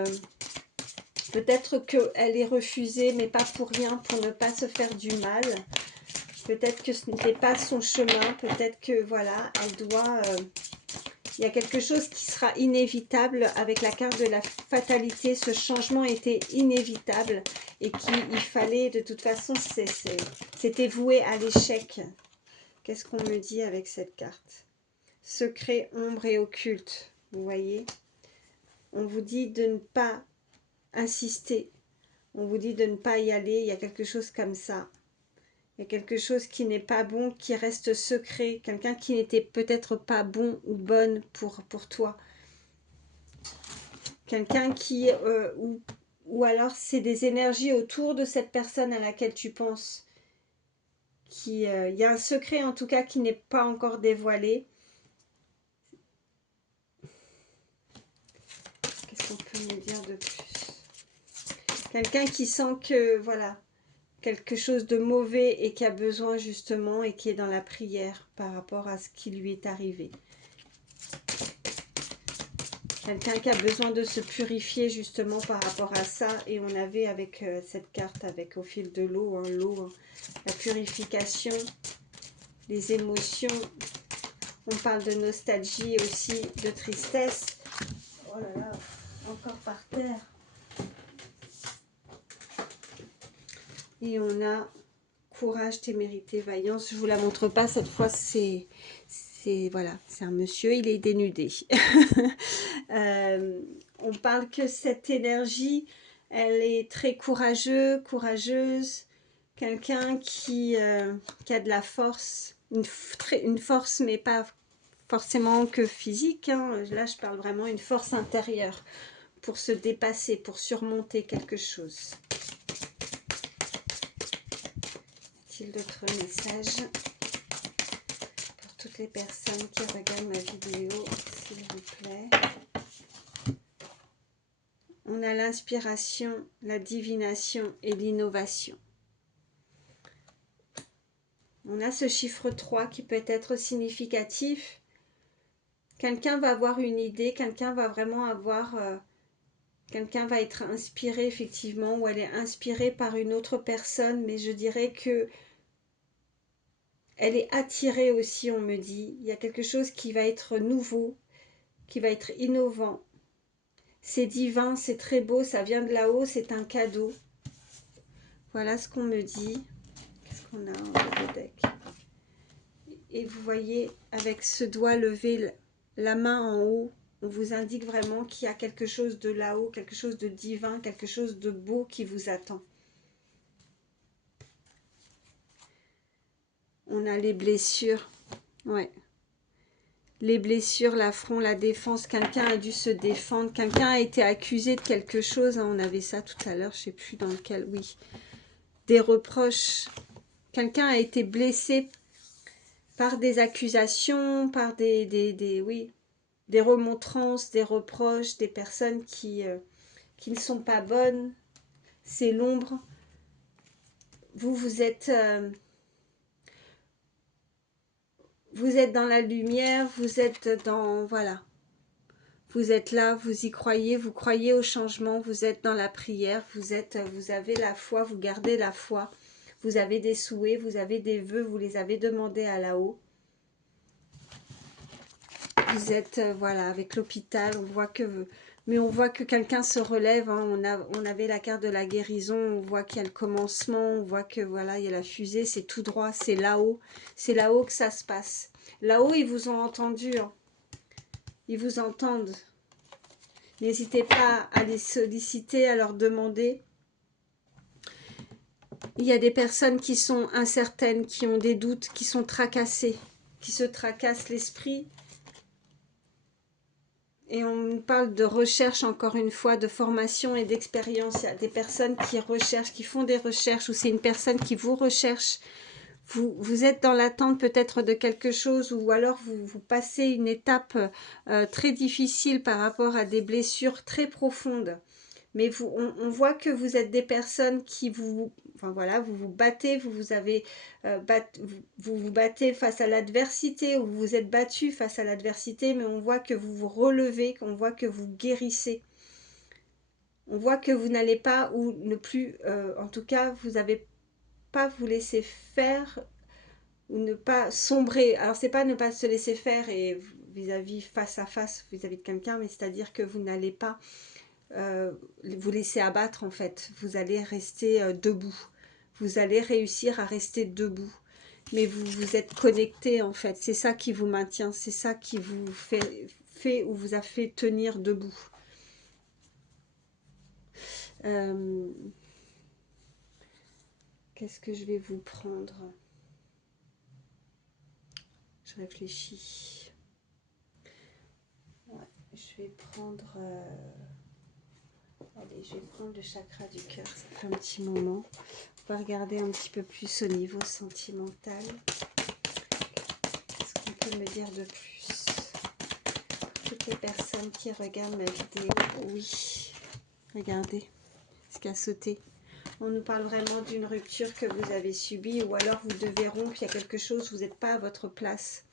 peut-être qu'elle est refusée, mais pas pour rien, pour ne pas se faire du mal. Peut-être que ce n'était pas son chemin, peut-être que voilà, elle doit... il y a quelque chose qui sera inévitable avec la carte de la fatalité. Ce changement était inévitable et qu'il fallait, de toute façon, c'était voué à l'échec. Qu'est-ce qu'on me dit avec cette carte? Secret, ombre et occulte. Vous voyez? On vous dit de ne pas insister. On vous dit de ne pas y aller. Il y a quelque chose comme ça. Il y a quelque chose qui n'est pas bon, qui reste secret. Quelqu'un qui n'était peut-être pas bon ou bonne pour toi. Quelqu'un qui... ou alors c'est des énergies autour de cette personne à laquelle tu penses. Il y a un secret en tout cas qui n'est pas encore dévoilé. Qu'est-ce qu'on peut me dire de plus? Quelqu'un qui sent que, voilà, quelque chose de mauvais et qui a besoin justement et qui est dans la prière par rapport à ce qui lui est arrivé. Quelqu'un qui a besoin de se purifier justement par rapport à ça. Et on avait avec cette carte, avec au fil de l'eau, hein, l'eau, la purification, les émotions. On parle de nostalgie aussi, de tristesse. Oh là là, encore par terre. Et on a courage, témérité, vaillance. Je ne vous la montre pas, cette fois c'est voilà, c'est un monsieur, il est dénudé. On parle que cette énergie, elle est très courageuse, quelqu'un qui a de la force, une force, mais pas forcément que physique, hein. Là je parle vraiment une force intérieure pour se dépasser, pour surmonter quelque chose. Y a-t-il d'autres messages pour toutes les personnes qui regardent ma vidéo, s'il vous plaît? On a l'inspiration, la divination et l'innovation. On a ce chiffre 3 qui peut être significatif. Quelqu'un va avoir une idée, quelqu'un va vraiment avoir... quelqu'un va être inspiré effectivement, ou elle est inspirée par une autre personne, mais je dirais que elle est attirée aussi, on me dit. Il y a quelque chose qui va être nouveau, qui va être innovant. C'est divin, c'est très beau, ça vient de là-haut, c'est un cadeau. Voilà ce qu'on me dit. Qu'est-ce qu'on a en deck? Et vous voyez, avec ce doigt levé, la main en haut, on vous indique vraiment qu'il y a quelque chose de là-haut, quelque chose de divin, quelque chose de beau qui vous attend. On a les blessures. Ouais. Les blessures, l'affront, la défense. Quelqu'un a dû se défendre. Quelqu'un a été accusé de quelque chose. Hein. On avait ça tout à l'heure, je ne sais plus dans lequel. Oui. Des reproches. Quelqu'un a été blessé par des accusations, par oui, des remontrances, des reproches, des personnes qui ne sont pas bonnes. C'est l'ombre. Vous êtes... vous êtes dans la lumière, vous êtes dans, voilà, vous êtes là, vous y croyez, vous croyez au changement, vous êtes dans la prière, vous avez la foi, vous gardez la foi, vous avez des souhaits, vous avez des vœux, vous les avez demandés à là-haut. Vous êtes, voilà, avec l'hôpital, mais on voit que quelqu'un se relève, hein, on avait la carte de la guérison, on voit qu'il y a le commencement, on voit que, voilà, il y a la fusée, c'est tout droit, c'est là-haut que ça se passe. Là-haut, ils vous ont entendu, hein. Ils vous entendent. N'hésitez pas à les solliciter, à leur demander. Il y a des personnes qui sont incertaines, qui ont des doutes, qui sont tracassées, qui se tracassent l'esprit. Et on parle de recherche, encore une fois, de formation et d'expérience. Il y a des personnes qui recherchent, qui font des recherches, ou c'est une personne qui vous recherche. Vous êtes dans l'attente peut-être de quelque chose, ou alors vous passez une étape très difficile par rapport à des blessures très profondes. Mais on voit que vous êtes des personnes qui enfin voilà, vous vous battez, vous vous battez face à l'adversité, ou vous vous êtes battu face à l'adversité, mais on voit que vous vous relevez, qu'on voit que vous guérissez. On voit que vous n'allez pas, ou ne plus, en tout cas, vous n'avez pas vous laisser faire, ou ne pas sombrer. Alors c'est pas ne pas se laisser faire et vis-à-vis face à face vis-à-vis de quelqu'un, mais c'est-à-dire que vous n'allez pas vous laisser abattre en fait. Vous allez rester debout. Vous allez réussir à rester debout. Mais vous êtes connecté en fait. C'est ça qui vous maintient. C'est ça qui vous fait ou vous a fait tenir debout. Qu'est-ce que je vais vous prendre? Je réfléchis. Ouais, je vais prendre... Allez, je vais prendre le chakra du cœur. Ça fait un petit moment. On va regarder un petit peu plus au niveau sentimental. Qu'est-ce qu'on peut me dire de plus? Toutes les personnes qui regardent ma vidéo, oui. Regardez ce qui a sauté. On nous parle vraiment d'une rupture que vous avez subie, ou alors vous devez rompre, il y a quelque chose, vous n'êtes pas à votre place.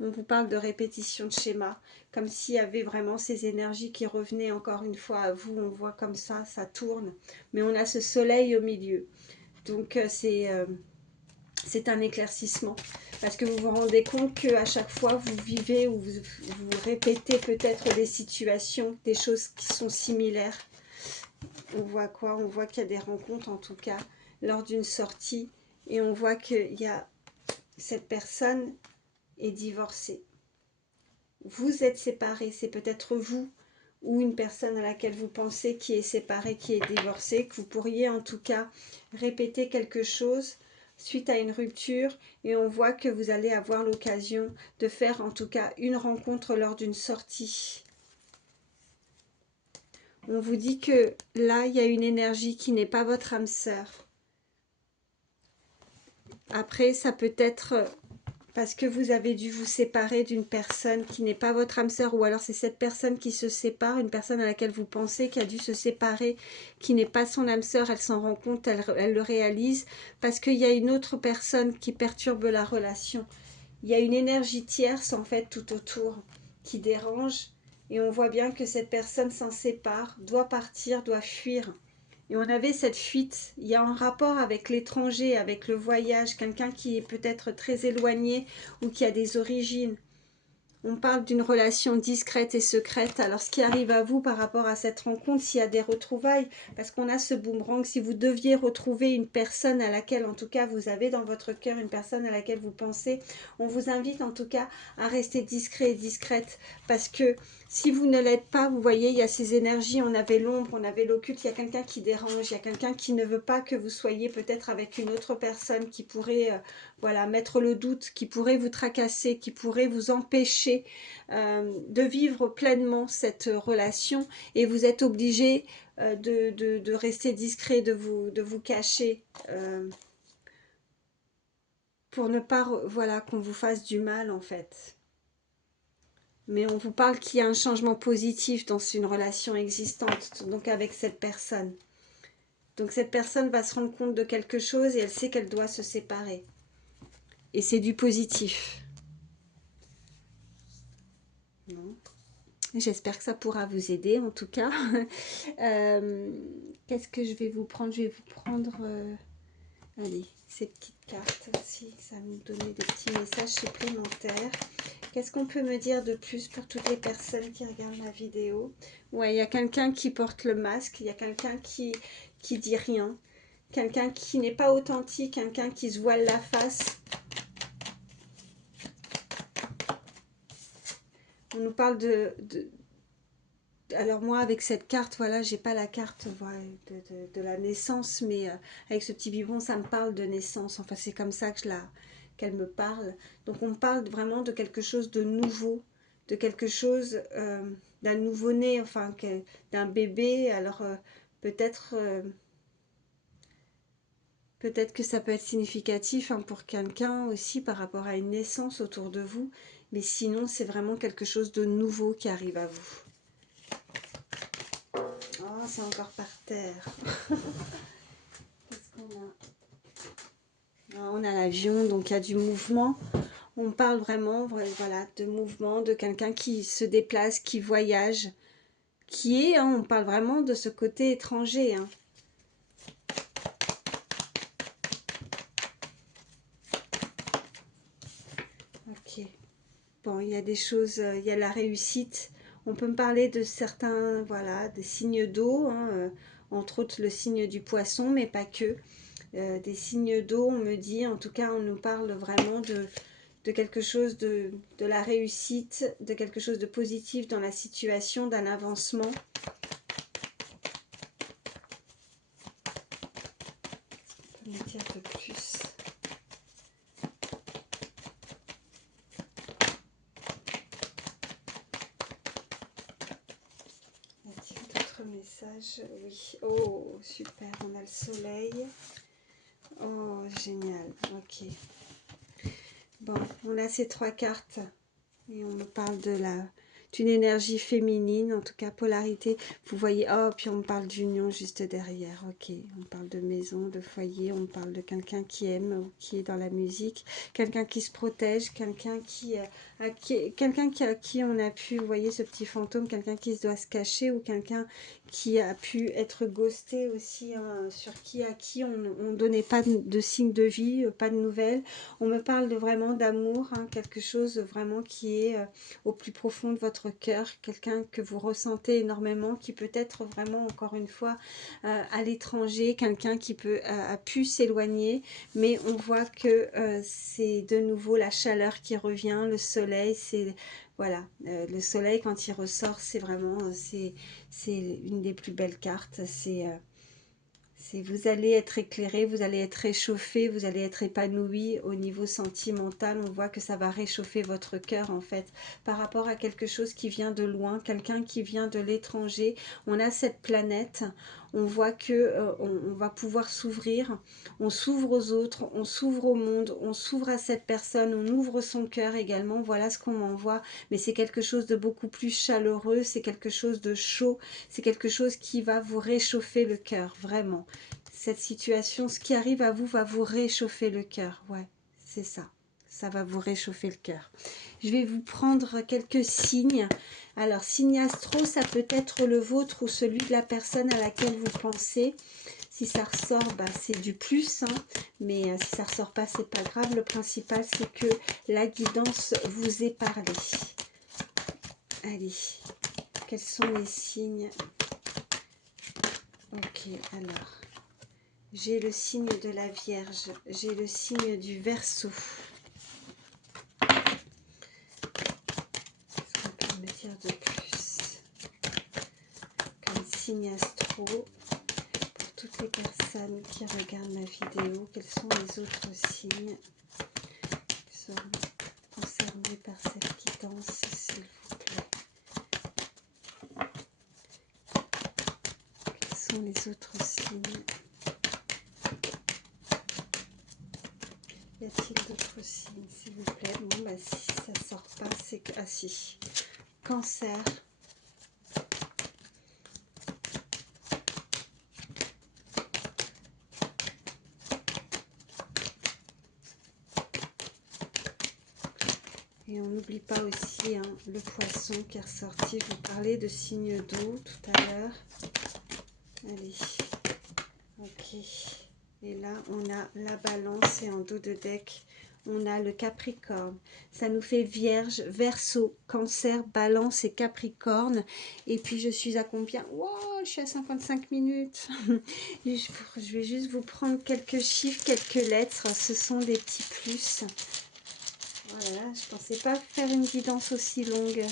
On vous parle de répétition de schéma, comme s'il y avait vraiment ces énergies qui revenaient encore une fois à vous. On voit comme ça tourne, mais on a ce soleil au milieu. Donc c'est un éclaircissement, parce que vous vous rendez compte qu'à chaque fois vous vivez ou vous répétez peut-être des situations, des choses qui sont similaires. On voit quoi? On voit qu'il y a des rencontres, en tout cas lors d'une sortie, et on voit qu'il y a cette personne est divorcée. Vous êtes séparés, c'est peut-être vous ou une personne à laquelle vous pensez qui est séparée, qui est divorcée, que vous pourriez en tout cas répéter quelque chose suite à une rupture, et on voit que vous allez avoir l'occasion de faire en tout cas une rencontre lors d'une sortie. On vous dit que là, il y a une énergie qui n'est pas votre âme sœur. Après, ça peut être parce que vous avez dû vous séparer d'une personne qui n'est pas votre âme sœur, ou alors c'est cette personne qui se sépare, une personne à laquelle vous pensez qui a dû se séparer, qui n'est pas son âme sœur, elle s'en rend compte, elle le réalise, parce qu'il y a une autre personne qui perturbe la relation. Il y a une énergie tierce en fait tout autour qui dérange, et on voit bien que cette personne s'en sépare, doit partir, doit fuir. Et on avait cette fuite, il y a un rapport avec l'étranger, avec le voyage, quelqu'un qui est peut-être très éloigné ou qui a des origines. On parle d'une relation discrète et secrète. Alors, ce qui arrive à vous par rapport à cette rencontre, s'il y a des retrouvailles, parce qu'on a ce boomerang, si vous deviez retrouver une personne à laquelle, en tout cas, vous avez dans votre cœur une personne à laquelle vous pensez, on vous invite en tout cas à rester discret et discrète, parce que si vous ne l'êtes pas, vous voyez, il y a ces énergies, on avait l'ombre, on avait l'occulte, il y a quelqu'un qui dérange, il y a quelqu'un qui ne veut pas que vous soyez peut-être avec une autre personne, qui pourrait voilà, mettre le doute, qui pourrait vous tracasser, qui pourrait vous empêcher de vivre pleinement cette relation, et vous êtes obligé de rester discret, de vous cacher pour ne pas voilà, qu'on vous fasse du mal en fait. Mais on vous parle qu'il y a un changement positif dans une relation existante, donc avec cette personne. Donc cette personne va se rendre compte de quelque chose et elle sait qu'elle doit se séparer. Et c'est du positif. Non. J'espère que ça pourra vous aider en tout cas. Qu'est-ce que je vais vous prendre? Je vais vous prendre, allez, ces petites cartes aussi. Ça va nous donner des petits messages supplémentaires. Qu'est-ce qu'on peut me dire de plus pour toutes les personnes qui regardent ma vidéo? Ouais, il y a quelqu'un qui porte le masque, il y a quelqu'un qui dit rien, quelqu'un qui n'est pas authentique, quelqu'un qui se voile la face. On nous parle alors moi avec cette carte, voilà, j'ai pas la carte voilà, de la naissance, mais avec ce petit biberon, ça me parle de naissance. Enfin, c'est comme ça que qu'elle me parle. Donc on parle vraiment de quelque chose de nouveau, de quelque chose d'un nouveau-né, enfin d'un bébé. Alors peut-être peut-être que ça peut être significatif hein, pour quelqu'un aussi par rapport à une naissance autour de vous. Mais sinon, c'est vraiment quelque chose de nouveau qui arrive à vous. Oh, c'est encore par terre. Qu'est-ce qu'on a? Ah, on a l'avion, donc il y a du mouvement. On parle vraiment voilà, de mouvement, de quelqu'un qui se déplace, qui voyage, qui est, hein, on parle vraiment de ce côté étranger. Hein. Ok. Bon, il y a des choses, il y a la réussite. On peut me parler de certains, voilà, des signes d'eau, hein, entre autres le signe du poisson, mais pas que. Des signes d'eau, on me dit, en tout cas, on nous parle vraiment de quelque chose de la réussite, de quelque chose de positif dans la situation, d'un avancement. On peut me dire de plus. Y a-t-il d'autres messages? Oui. Oh, super, on a le soleil. Oh, génial. Ok. Bon, on a ces trois cartes et on me parle d'une énergie féminine, en tout cas polarité. Vous voyez, oh, puis on me parle d'union juste derrière. Ok, on parle de maison, de foyer, on parle de quelqu'un qui aime, ou qui est dans la musique, quelqu'un qui se protège, quelqu'un à qui on a pu, vous voyez ce petit fantôme, quelqu'un qui doit se cacher ou quelqu'un qui a pu être ghosté aussi, hein, à qui on ne donnait pas de signe de vie, pas de nouvelles. On me parle vraiment d'amour, hein, quelque chose vraiment qui est au plus profond de votre cœur, quelqu'un que vous ressentez énormément, qui peut être vraiment, encore une fois, à l'étranger, quelqu'un qui a pu s'éloigner, mais on voit que c'est de nouveau la chaleur qui revient, le soleil, c'est... Voilà, le soleil quand il ressort, c'est vraiment, c'est une des plus belles cartes, vous allez être éclairé, vous allez être réchauffé, vous allez être épanoui au niveau sentimental. On voit que ça va réchauffer votre cœur en fait par rapport à quelque chose qui vient de loin, quelqu'un qui vient de l'étranger. On a cette planète, on voit que on va pouvoir s'ouvrir, on s'ouvre aux autres, on s'ouvre au monde, on s'ouvre à cette personne, on ouvre son cœur également. Voilà ce qu'on m'envoie, mais c'est quelque chose de beaucoup plus chaleureux, c'est quelque chose de chaud, c'est quelque chose qui va vous réchauffer le cœur, vraiment. Cette situation, ce qui arrive à vous va vous réchauffer le cœur. Ouais, c'est ça. Ça va vous réchauffer le cœur. Je vais vous prendre quelques signes. Alors, signe astro, ça peut être le vôtre ou celui de la personne à laquelle vous pensez. Si ça ressort, bah, c'est du plus. Hein. Mais si ça ressort pas, c'est pas grave. Le principal, c'est que la guidance vous ait parlé. Allez, quels sont les signes? Ok, alors... J'ai le signe de la Vierge, j'ai le signe du Verseau. Qu'est-ce qu'on peut me dire de plus? Comme signe astro, pour toutes les personnes qui regardent ma vidéo, quels sont les autres signes qui seront concernés par cette guidance, s'il vous plaît? Quels sont les autres signes? Y a-t-il d'autres signes, s'il vous plaît? Bon, bah si ça sort pas, c'est que... Ah si. Cancer. Et on n'oublie pas aussi hein, le poisson qui est ressorti. Je vous parlais de signes d'eau tout à l'heure. Allez, ok. Et là, on a la balance et en dos de deck, on a le Capricorne. Ça nous fait Vierge, Verseau, Cancer, Balance et Capricorne. Et puis, je suis à combien? Wow, je suis à 55 minutes. Je vais juste vous prendre quelques chiffres, quelques lettres. Ce sont des petits plus. Voilà, je ne pensais pas faire une guidance aussi longue.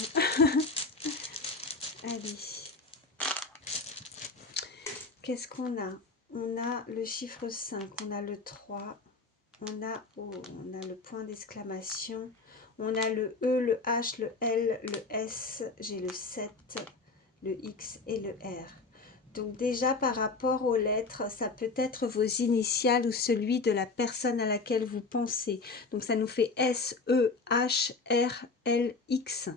Allez. Qu'est-ce qu'on a? On a le chiffre 5, on a le 3, on a le point d'exclamation, on a le E, le H, le L, le S, j'ai le 7, le X et le R. Donc déjà par rapport aux lettres, ça peut être vos initiales ou celui de la personne à laquelle vous pensez. Donc ça nous fait S, E, H, R, L, X.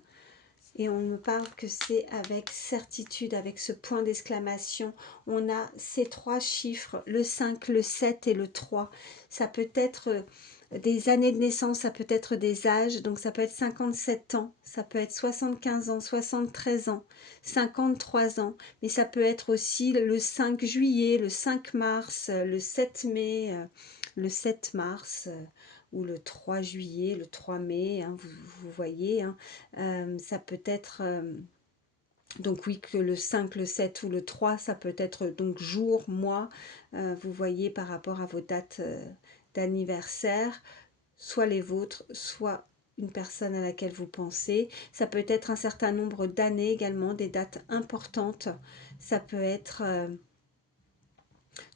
Et on me parle que c'est avec certitude, avec ce point d'exclamation. On a ces trois chiffres, le 5, le 7 et le 3. Ça peut être des années de naissance, ça peut être des âges. Donc ça peut être 57 ans, ça peut être 75 ans, 73 ans, 53 ans. Mais ça peut être aussi le 5 juillet, le 5 mars, le 7 mai, le 7 mars ou le 3 juillet, le 3 mai, hein, vous voyez, hein. Ça peut être, donc oui, que le 5, le 7 ou le 3, ça peut être donc jour, mois, vous voyez par rapport à vos dates d'anniversaire, soit les vôtres, soit une personne à laquelle vous pensez. Ça peut être un certain nombre d'années également, des dates importantes. Ça peut être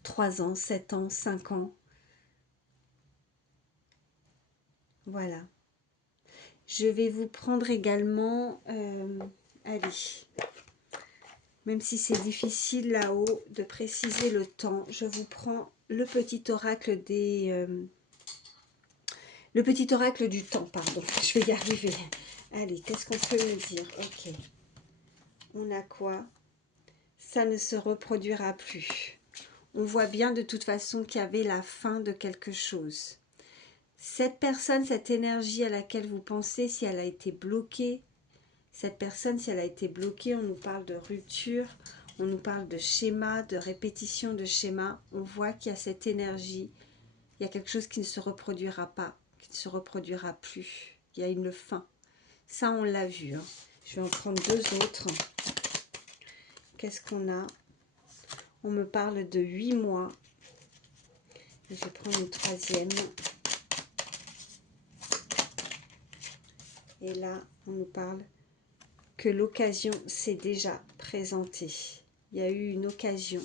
3 ans, 7 ans, 5 ans. Voilà. Je vais vous prendre également, allez, même si c'est difficile là-haut de préciser le temps, je vous prends le petit oracle le petit oracle du temps, pardon, je vais y arriver. Allez, qu'est-ce qu'on peut me dire? Ok, on a quoi? Ça ne se reproduira plus. On voit bien de toute façon qu'il y avait la fin de quelque chose. Cette personne, cette énergie à laquelle vous pensez, si elle a été bloquée, cette personne, si elle a été bloquée, on nous parle de rupture, on nous parle de schéma, de répétition de schéma. On voit qu'il y a cette énergie, il y a quelque chose qui ne se reproduira pas, qui ne se reproduira plus. Il y a une fin. Ça, on l'a vu. Hein. Je vais en prendre deux autres. Qu'est-ce qu'on a? On me parle de 8 mois. Et je vais prendre une troisième. Et là, on nous parle que l'occasion s'est déjà présentée. Il y a eu une occasion.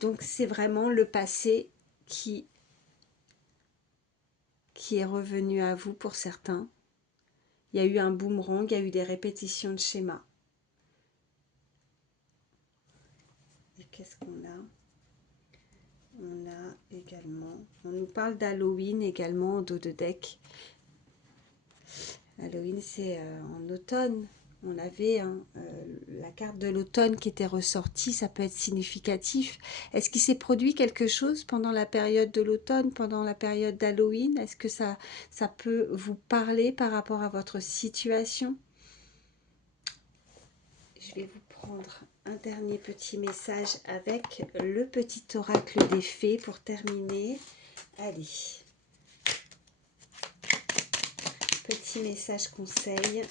Donc, c'est vraiment le passé qui est revenu à vous pour certains. Il y a eu un boomerang, il y a eu des répétitions de schémas. Et qu'est-ce qu'on a? On a également, on nous parle d'Halloween également au dos de deck. Halloween, c'est en automne. On avait la carte de l'automne qui était ressortie, ça peut être significatif. Est-ce qu'il s'est produit quelque chose pendant la période de l'automne, pendant la période d'Halloween? Est-ce que ça peut vous parler par rapport à votre situation? Je vais vous prendre un dernier petit message avec le petit oracle des fées pour terminer. Allez. Petit message conseil.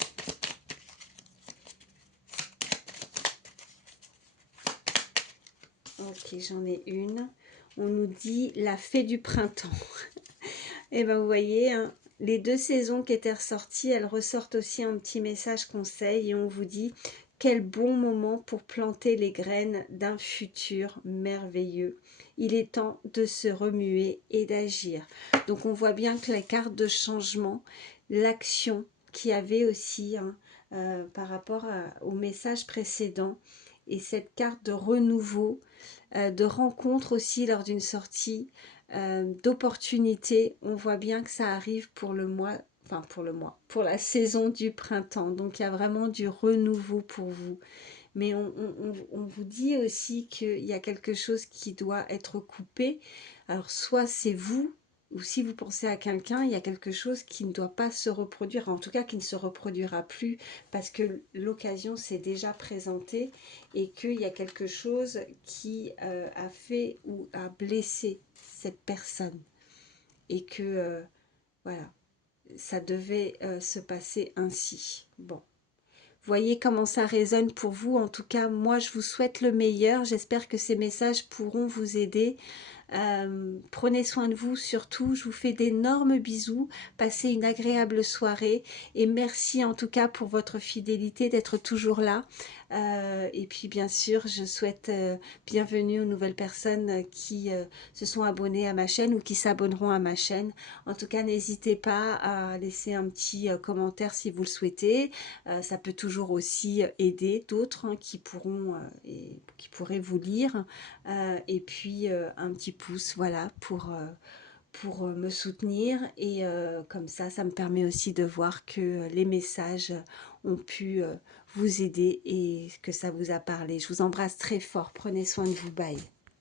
Ok, j'en ai une. On nous dit la fée du printemps. Et bien vous voyez, hein, les deux saisons qui étaient ressorties, elles ressortent aussi un petit message conseil et on vous dit quel bon moment pour planter les graines d'un futur merveilleux. Il est temps de se remuer et d'agir. Donc on voit bien que la carte de changement, l'action qu'il y avait aussi hein, par rapport au message précédent et cette carte de renouveau, de rencontre aussi lors d'une sortie, d'opportunités, on voit bien que ça arrive pour le mois, enfin pour la saison du printemps. Donc il y a vraiment du renouveau pour vous. Mais on vous dit aussi qu'il y a quelque chose qui doit être coupé. Alors soit c'est vous ou si vous pensez à quelqu'un, il y a quelque chose qui ne doit pas se reproduire, en tout cas qui ne se reproduira plus, parce que l'occasion s'est déjà présentée et qu'il y a quelque chose qui a fait ou a blessé cette personne. Et que, voilà, ça devait se passer ainsi. Bon. Voyez comment ça résonne pour vous. En tout cas, moi, je vous souhaite le meilleur. J'espère que ces messages pourront vous aider. Prenez soin de vous surtout. Je vous fais d'énormes bisous. Passez une agréable soirée. Et merci en tout cas pour votre fidélité d'être toujours là. Et puis bien sûr, je souhaite bienvenue aux nouvelles personnes qui se sont abonnées à ma chaîne ou qui s'abonneront à ma chaîne. En tout cas, n'hésitez pas à laisser un petit commentaire si vous le souhaitez. Ça peut toujours aussi aider d'autres hein, qui pourront et qui pourraient vous lire. Et puis un petit pouce, voilà, pour me soutenir. Et comme ça me permet aussi de voir que les messages ont pu vous aider et que ça vous a parlé. Je vous embrasse très fort. Prenez soin de vous. Bye.